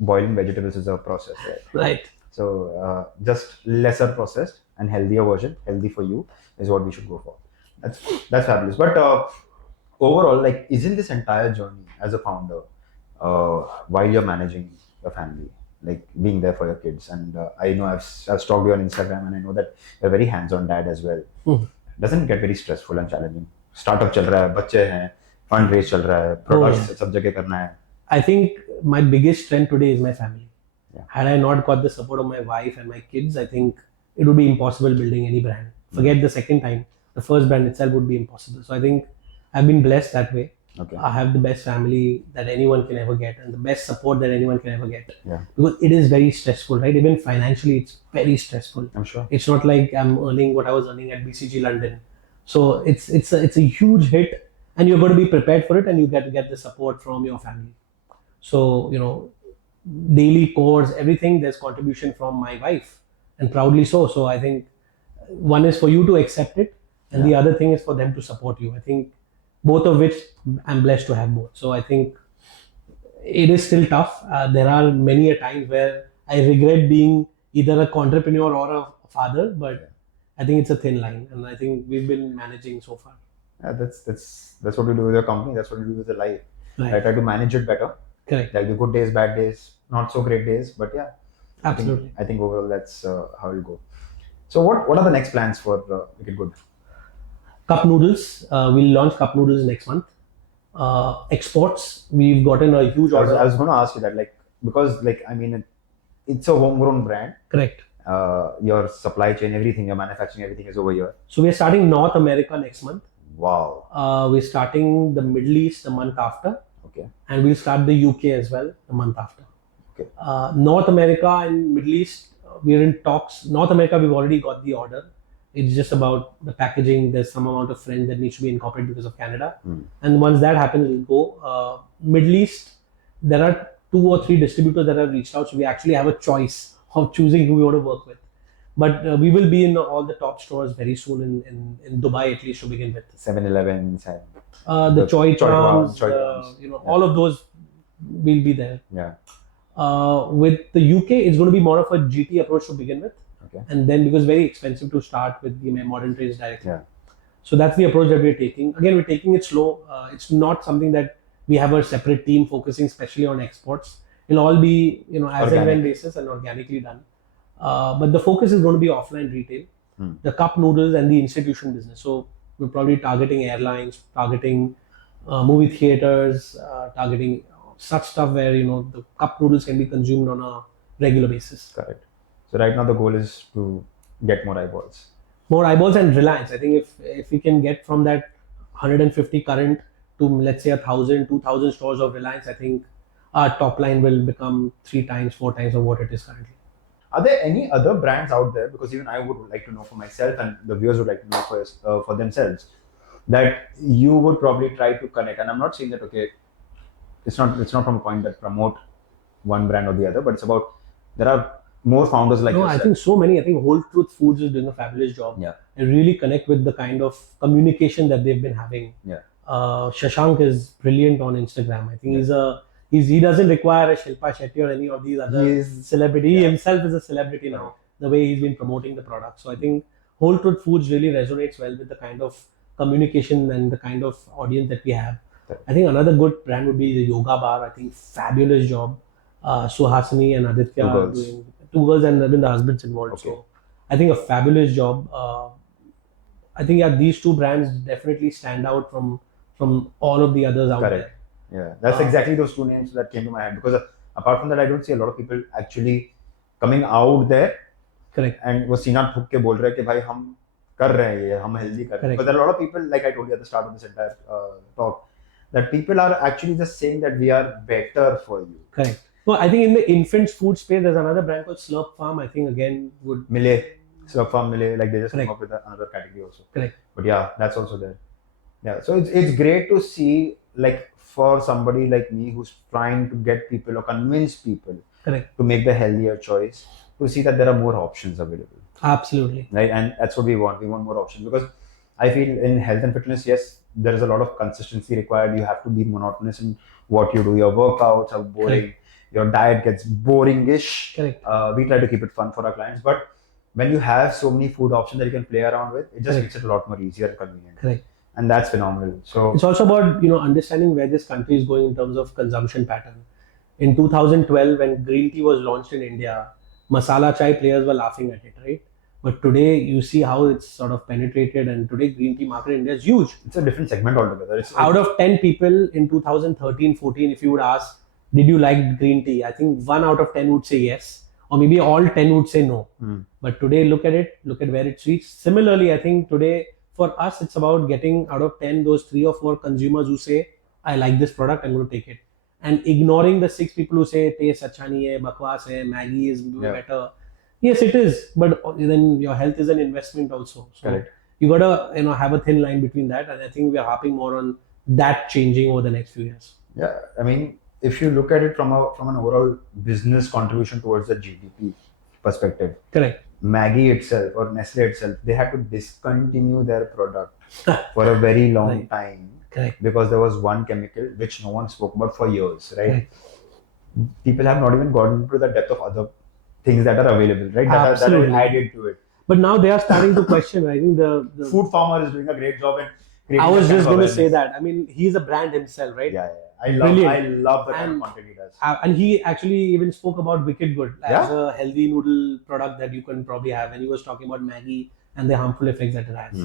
boiling vegetables is a process, right? Right. So just lesser processed and healthier version, healthy for you, is what we should go for. That's fabulous. But overall, like, isn't this entire journey as a founder, while you're managing your family, like being there for your kids, and I know I've stalked you on Instagram, and I know that you're a very hands-on dad as well. Doesn't it get very stressful and challenging? Startup चल रहा है, बच्चे हैं, fundraise चल रहा है, products सब जगह करना है. I think my biggest strength today is my family. Had I not got the support of my wife and my kids, I think it would be impossible building any brand. Forget the second time. The first brand itself would be impossible. So I think I've been blessed that way. Okay. I have the best family that anyone can ever get, and the best support that anyone can ever get. Yeah. Because it is very stressful, right? Even financially, it's very stressful. I'm sure. It's not like I'm earning what I was earning at BCG London. So it's a huge hit, and you're going to be prepared for it, and you get the support from your family. So daily chores, everything, there's contribution from my wife, and proudly so. So I think one is for you to accept it, and the other thing is for them to support you. I think both of which I'm blessed to have both. So I think it is still tough. There are many a times where I regret being either a entrepreneur or a father, but I think it's a thin line, and I think we've been managing so far. Yeah, that's what you do with your company. That's what you do with your life. Right. I try to manage it better. Correct. Like the good days, bad days, not so great days, but yeah. Absolutely. I think overall that's how it'll go. So what are the next plans for Wicked Good? Cup noodles. We'll launch cup noodles next month. Exports. We've gotten a huge order. I was going to ask you that, like, because like I mean, it's a homegrown brand. Correct. Your supply chain, everything, your manufacturing, everything is over here. So we're starting North America next month. Wow. We're starting the Middle East the month after. Okay. And we'll start the UK as well the month after. Okay. North America and Middle East, we're in talks. North America, we've already got the order. It's just about the packaging. There's some amount of fringe that needs to be incorporated because of Canada. And once that happens, we'll go. Middle East, there are 2 or 3 distributors that have reached out. So we actually have a choice of choosing who we want to work with. But we will be in all the top stores very soon in Dubai, at least to begin with. 7-Elevens and the Choi Charms, Charms. all of those will be there. Yeah. With the UK, it's going to be more of a GT approach to begin with. Okay. And then because it's very expensive to start with the modern trades directly. Yeah. So that's the approach that we're taking. Again, we're taking it slow. It's not something that we have a separate team focusing especially on exports. It'll all be, as and when basis and organically done. But the focus is going to be offline retail, the cup noodles and the institution business. So we're probably targeting airlines, targeting movie theaters, targeting such stuff where, the cup noodles can be consumed on a regular basis. Correct. So right now the goal is to get more eyeballs. More eyeballs and reliance. I think if we can get from that 150 current to let's say 1,000, 2,000 stores of Reliance, I think our top line will become 3 times, 4 times of what it is currently. Are there any other brands out there? Because even I would like to know for myself, and the viewers would like to know for themselves, that you would probably try to connect. And I'm not saying that it's not from a point that promote one brand or the other, but it's about there are more founders like yourself. I think so many. I think Whole Truth Foods is doing a fabulous job. Yeah. And really connect with the kind of communication that they've been having. Yeah. Shashank is brilliant on Instagram. I think he doesn't require a Shilpa Shetty or any of these other celebrity. He himself is a celebrity now, the way he's been promoting the product. So I think Whole Truth Foods really resonates well with the kind of communication and the kind of audience that we have. I think another good brand would be the Yoga Bar. I think fabulous job. Suhasini and Aditya are doing 2 girls and even the husband's involved. Okay. So I think a fabulous job. I think these 2 brands definitely stand out from all of the others out there. Yeah, that's exactly those 2 names that came to my head, because apart from that, I don't see a lot of people actually coming out there. Correct. And वो सीना ठुक के बोल रहे हैं कि भाई हम कर रहे हैं ये, हम healthy कर रहे हैं. But there are a lot of people, like I told you at the start of this entire talk, that people are actually just saying that we are better for you. Correct. No, I think in the infant food space, there's another brand called Slurp Farm. I think again would Slurp Farm Mile, like they just come up with another category also. Correct. But yeah, that's also there. Yeah, so it's great to see, like, for somebody like me who's trying to get people or convince people to make the healthier choice, to see that there are more options available. Absolutely. Right, and that's what we want. We want more options, because I feel in health and fitness, yes, there is a lot of consistency required. You have to be monotonous in what you do. Your workouts are boring. Correct. Your diet gets boring-ish. Correct. We try to keep it fun for our clients, but when you have so many food options that you can play around with, it just makes it a lot more easier and convenient. Correct. And that's phenomenal. So it's also about understanding where this country is going in terms of consumption pattern. In 2012, when green tea was launched in India, masala chai players were laughing at it, right? But today you see how it's sort of penetrated, and today green tea market in India is huge. It's a different segment altogether. Out of 10 people in 2013-14, if you would ask, did you like green tea? I think 1 out of 10 would say yes, or maybe all 10 would say no. But today, look at where it's reached. Similarly, I think today for us, it's about getting out of 10 those 3 or 4 consumers who say, I like this product, I'm going to take it. And ignoring the 6 people who say, taste acha nahi hai, bakwas hai, Maggi is better. Yes, it is, but then your health is an investment also. So You gotta have a thin line between that, and I think we are harping more on that changing over the next few years. Yeah, I mean, if you look at it from an overall business contribution towards the GDP perspective, Correct. Maggie itself or Nestle itself, they had to discontinue their product for a very long Right. time Correct. because there was one chemical which no one spoke about for years, right? Correct. People have not even gotten to the depth of other things that are available, right? That are Absolutely. added to it. But now they are starting to question. I think the Food Farmer is doing a great job in creating I was that kind just of going to say awareness. that. I mean, he's a brand himself, right? Yeah. Brilliant. I love the kind of And- content he does. And he actually even spoke about Wicked Gud as Yeah. a healthy noodle product that you can probably have. And he was talking about Maggie and the harmful effects that it has.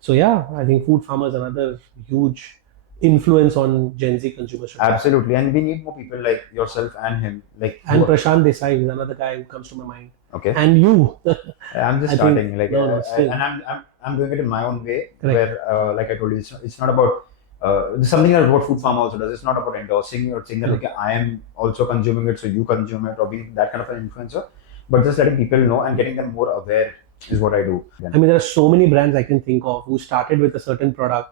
So yeah, I think Food Farmer is another huge influence on Gen Z consumer shopping. Absolutely, and we need more people like yourself and him. Like And who- Prashant Desai is another guy who comes to my mind. okay, And you. I'm just I starting. think- Like, no, still. and I'm doing it in my own way. Correct. Where, like I told you, it's not about. There's something that what Food Farm also does. It's not about endorsing or saying that okay, I am also consuming it, so you consume it, or being that kind of an influencer. But just letting people know and getting them more aware is what I do. I mean, there are so many brands I can think of who started with a certain product,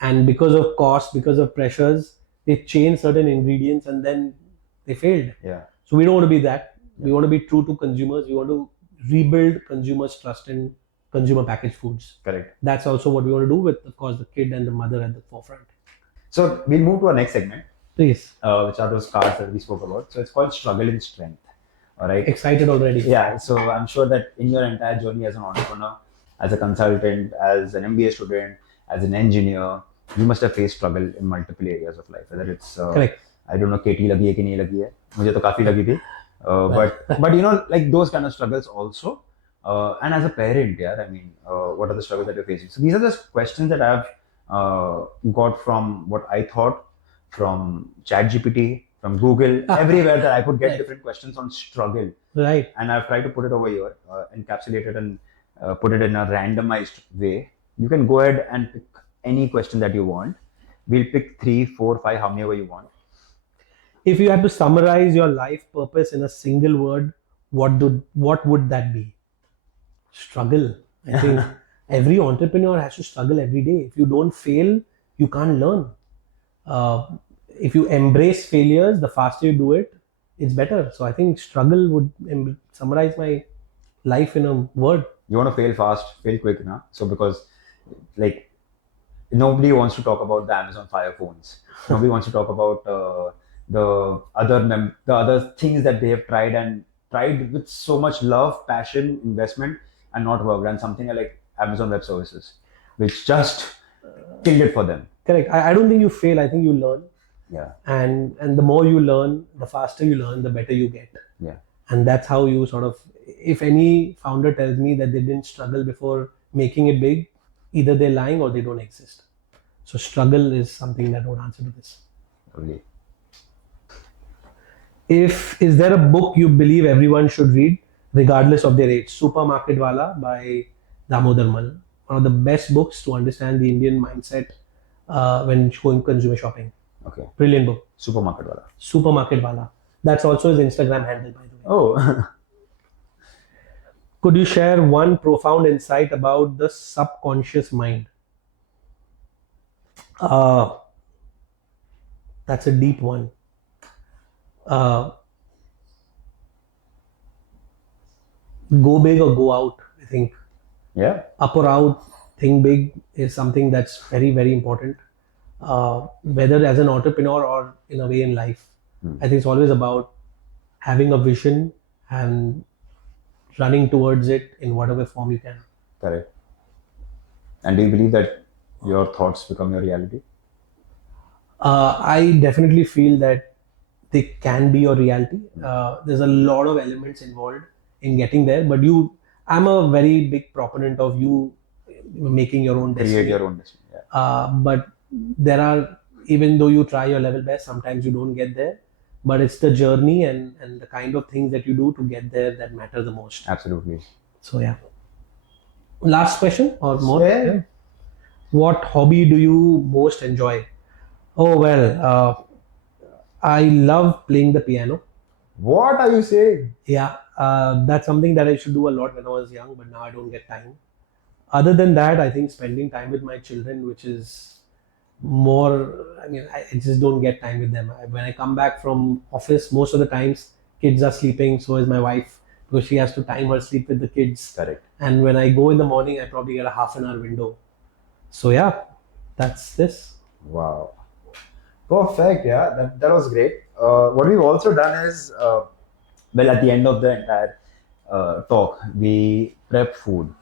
and because of cost, because of pressures, they changed certain ingredients and then they failed. Yeah. So we don't want to be that. We want to be true to consumers. We want to rebuild consumers' trust in consumer packaged foods. Correct. That's also what we want to do with, of course, the kid and the mother at the forefront. So we'll move to our next segment, Please. which are those cards that we spoke about. So it's called Struggle in Strength. All right. Excited already. Yeah, so I'm sure that in your entire journey as an entrepreneur, as a consultant, as an MBA student, as an engineer, you must have faced struggle in multiple areas of life. Whether it's Correct. I don't know KT लगी है कि नहीं लगी है, मुझे तो काफी लगी थी, but you know like those kind of struggles also, and as a parent, yeah, I mean, what are the struggles that you're facing? So these are the questions that I've got from what I thought, from ChatGPT, from Google, everywhere that I could get Right. different questions on struggle. Right. And I've tried to put it over here, encapsulate it and put it in a randomized way. You can go ahead and pick any question that you want. We'll pick 3, 4, 5, how many you want. If you had to summarize your life purpose in a single word, what would that be? Struggle. I think every entrepreneur has to struggle every day. If you don't fail, you can't learn. If you embrace failures, the faster you do it, it's better. So I think struggle would summarize my life in a word. You want to fail fast, fail quick, na? So because like nobody wants to talk about the Amazon Fire phones. Nobody wants to talk about the other things that they have tried with so much love, passion, investment, and not worked. And something like Amazon Web Services, which just killed it for them. Correct. I don't think you fail. I think you learn. Yeah. And the more you learn, the faster you learn, the better you get. Yeah. And that's how you sort of, if any founder tells me that they didn't struggle before making it big, either they're lying or they don't exist. So struggle is something that would answer to this. Lovely. Is there a book you believe everyone should read, regardless of their age? Supermarket Wala by Damodar Mal. One of the best books to understand the Indian mindset when going consumer shopping. Okay. Brilliant book. Supermarket wala. Supermarket Wala. That's also his Instagram handle, by the way. Oh. Could you share one profound insight about the subconscious mind? That's a deep one. Go big or go out, I think. Yeah. Up or out, think big is something that's very, very important. Whether as an entrepreneur or in a way in life. I think it's always about having a vision and running towards it in whatever form you can. Correct. And do you believe that your thoughts become your reality? I definitely feel that they can be your reality. There's a lot of elements involved in getting there, but I'm a very big proponent of you making your own destiny. Create your own destiny. Yeah. But there are, even though you try your level best, sometimes you don't get there. But it's the journey and the kind of things that you do to get there that matter the most. Absolutely. So yeah. Last question or more? Yeah. What hobby do you most enjoy? Oh well, I love playing the piano. What are you saying? Yeah, that's something that I should do a lot when I was young, but now I don't get time. Other than that, I think spending time with my children, which is more, I mean, I just don't get time with them. When I come back from office, most of the times kids are sleeping, so is my wife, because she has to time her sleep with the kids. Correct. And when I go in the morning, I probably get a half an hour window. So yeah, that's this. Wow. Perfect. Yeah, that was great. What we've also done is, well, at the end of the entire talk, we prep food.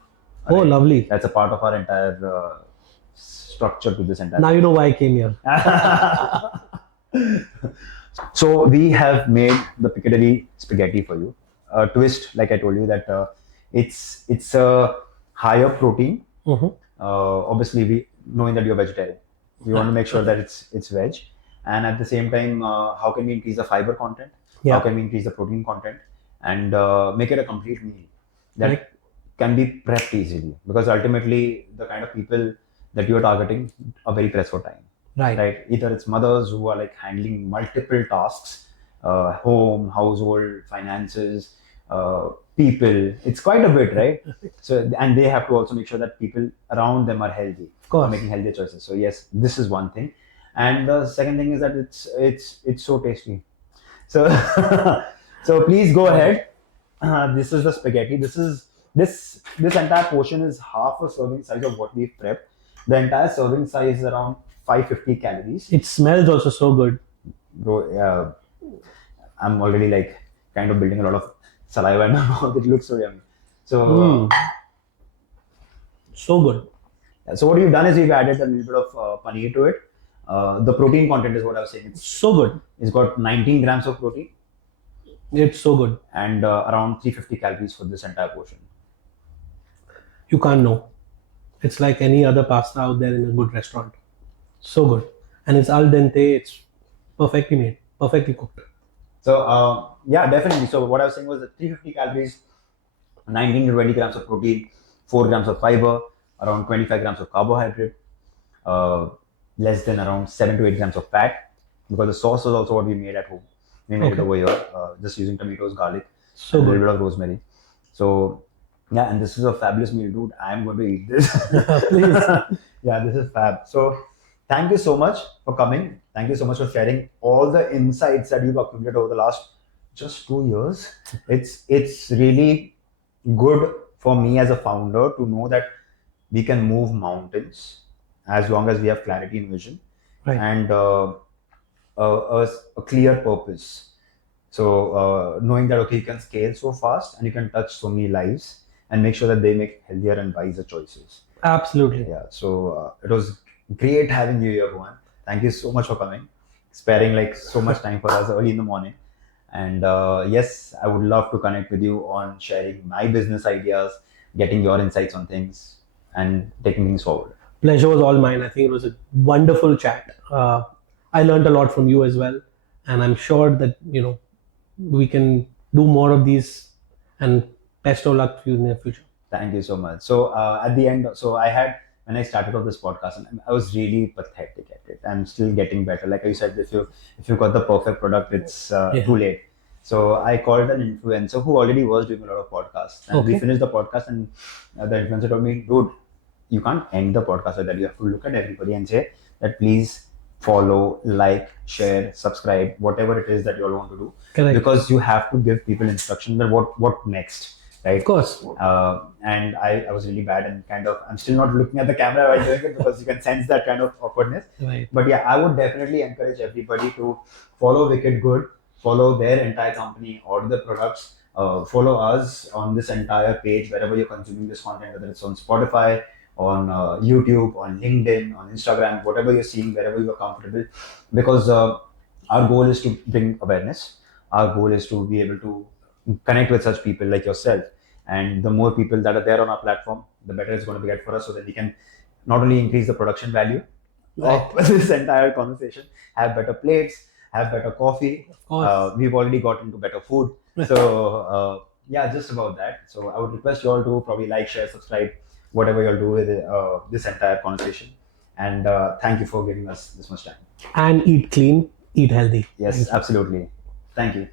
Oh, Right? lovely. That's a part of our entire structure to this entire. Now you know why I came here. So we have made the Piccadilly spaghetti for you. Twist, like I told you, that it's a higher protein. Mhm. Obviously, we knowing that you're vegetarian, we want to make sure that it's veg, and at the same time, how can we increase the fiber content? Yeah. How can we increase the protein content and make it a complete meal that Right. can be prepped easily? Because ultimately, the kind of people that you're targeting are very pressed for time. Right. Either it's mothers who are like handling multiple tasks, home, household, finances, people. It's quite a bit, right? So, and they have to also make sure that people around them are healthy, Of course. making healthier choices. So yes, this is one thing, and the second thing is that it's so tasty. So so please go ahead. This is the spaghetti. This entire portion is half a serving size of what we've prepped. The entire serving size is around 550 calories. It smells also so good. Bro, I'm already like kind of building a lot of saliva in my mouth. It looks so yummy. So, So good. so what we've done is we've added a little bit of paneer to it. The protein content is what I was saying. So good. It's got 19 grams of protein It's so good. and around 350 calories for this entire portion. You can't know. It's like any other pasta out there in a good restaurant. So good. And it's al dente, it's perfectly made, perfectly cooked. So yeah, definitely. So what I was saying was that 350 calories, 19 to 20 grams of protein, 4 grams of fiber, around 25 grams of carbohydrate, less than around 7 to 8 grams of fat, because the sauce is also what we made at home. We made it over here, just using tomatoes, garlic, So and a good. little bit of rosemary. So yeah, and this is a fabulous meal, dude. I'm going to eat this. Please. Yeah, this is fab. So thank you so much for coming. Thank you so much for sharing all the insights that you've accumulated over the last just 2 years. It's really good for me as a founder to know that we can move mountains as long as we have clarity in vision Right. and a clear purpose. So knowing that okay, you can scale so fast and you can touch so many lives and make sure that they make healthier and wiser choices. Absolutely. Yeah. So it was great having you here, Bhuman. Thank you so much for coming, sparing like so much time for us early in the morning. And yes, I would love to connect with you on sharing my business ideas, getting your insights on things, and taking things forward. Pleasure was all mine. I think it was a wonderful chat. I learned a lot from you as well. And I'm sure that, we can do more of these, and best of luck to you in the future. Thank you so much. So at the end, so I had when I started off this podcast, and I was really pathetic at it. I'm still getting better. Like you said, if you got the perfect product, it's Yeah. too late. So I called an influencer who already was doing a lot of podcasts, and we Okay. finished the podcast, and the influencer told me, "Dude, you can't end the podcast like that. You have to look at everybody and say that please follow, like, share, subscribe, whatever it is that you all want to do, Correct. because you have to give people instruction that what next." Right. Of course. And I was really bad and kind of I'm still not looking at the camera while doing it because you can sense that kind of awkwardness. Right. But yeah, I would definitely encourage everybody to follow Wicked Gud, follow their entire company, order the products, follow us on this entire page wherever you're consuming this content, whether it's on Spotify, on YouTube, on LinkedIn, on Instagram, whatever you're seeing, wherever you are comfortable, because our goal is to bring awareness. Our goal is to be able to connect with such people like yourself, and the more people that are there on our platform, the better it's going to get for us, so that we can not only increase the production value of this entire conversation, have better plates, have better coffee. Of course. We've already got into better food, so yeah, just about that. So I would request you all to probably like, share, subscribe, whatever you'll do with this entire conversation, and thank you for giving us this much time. And eat clean, eat healthy. Yes, absolutely. Thank you.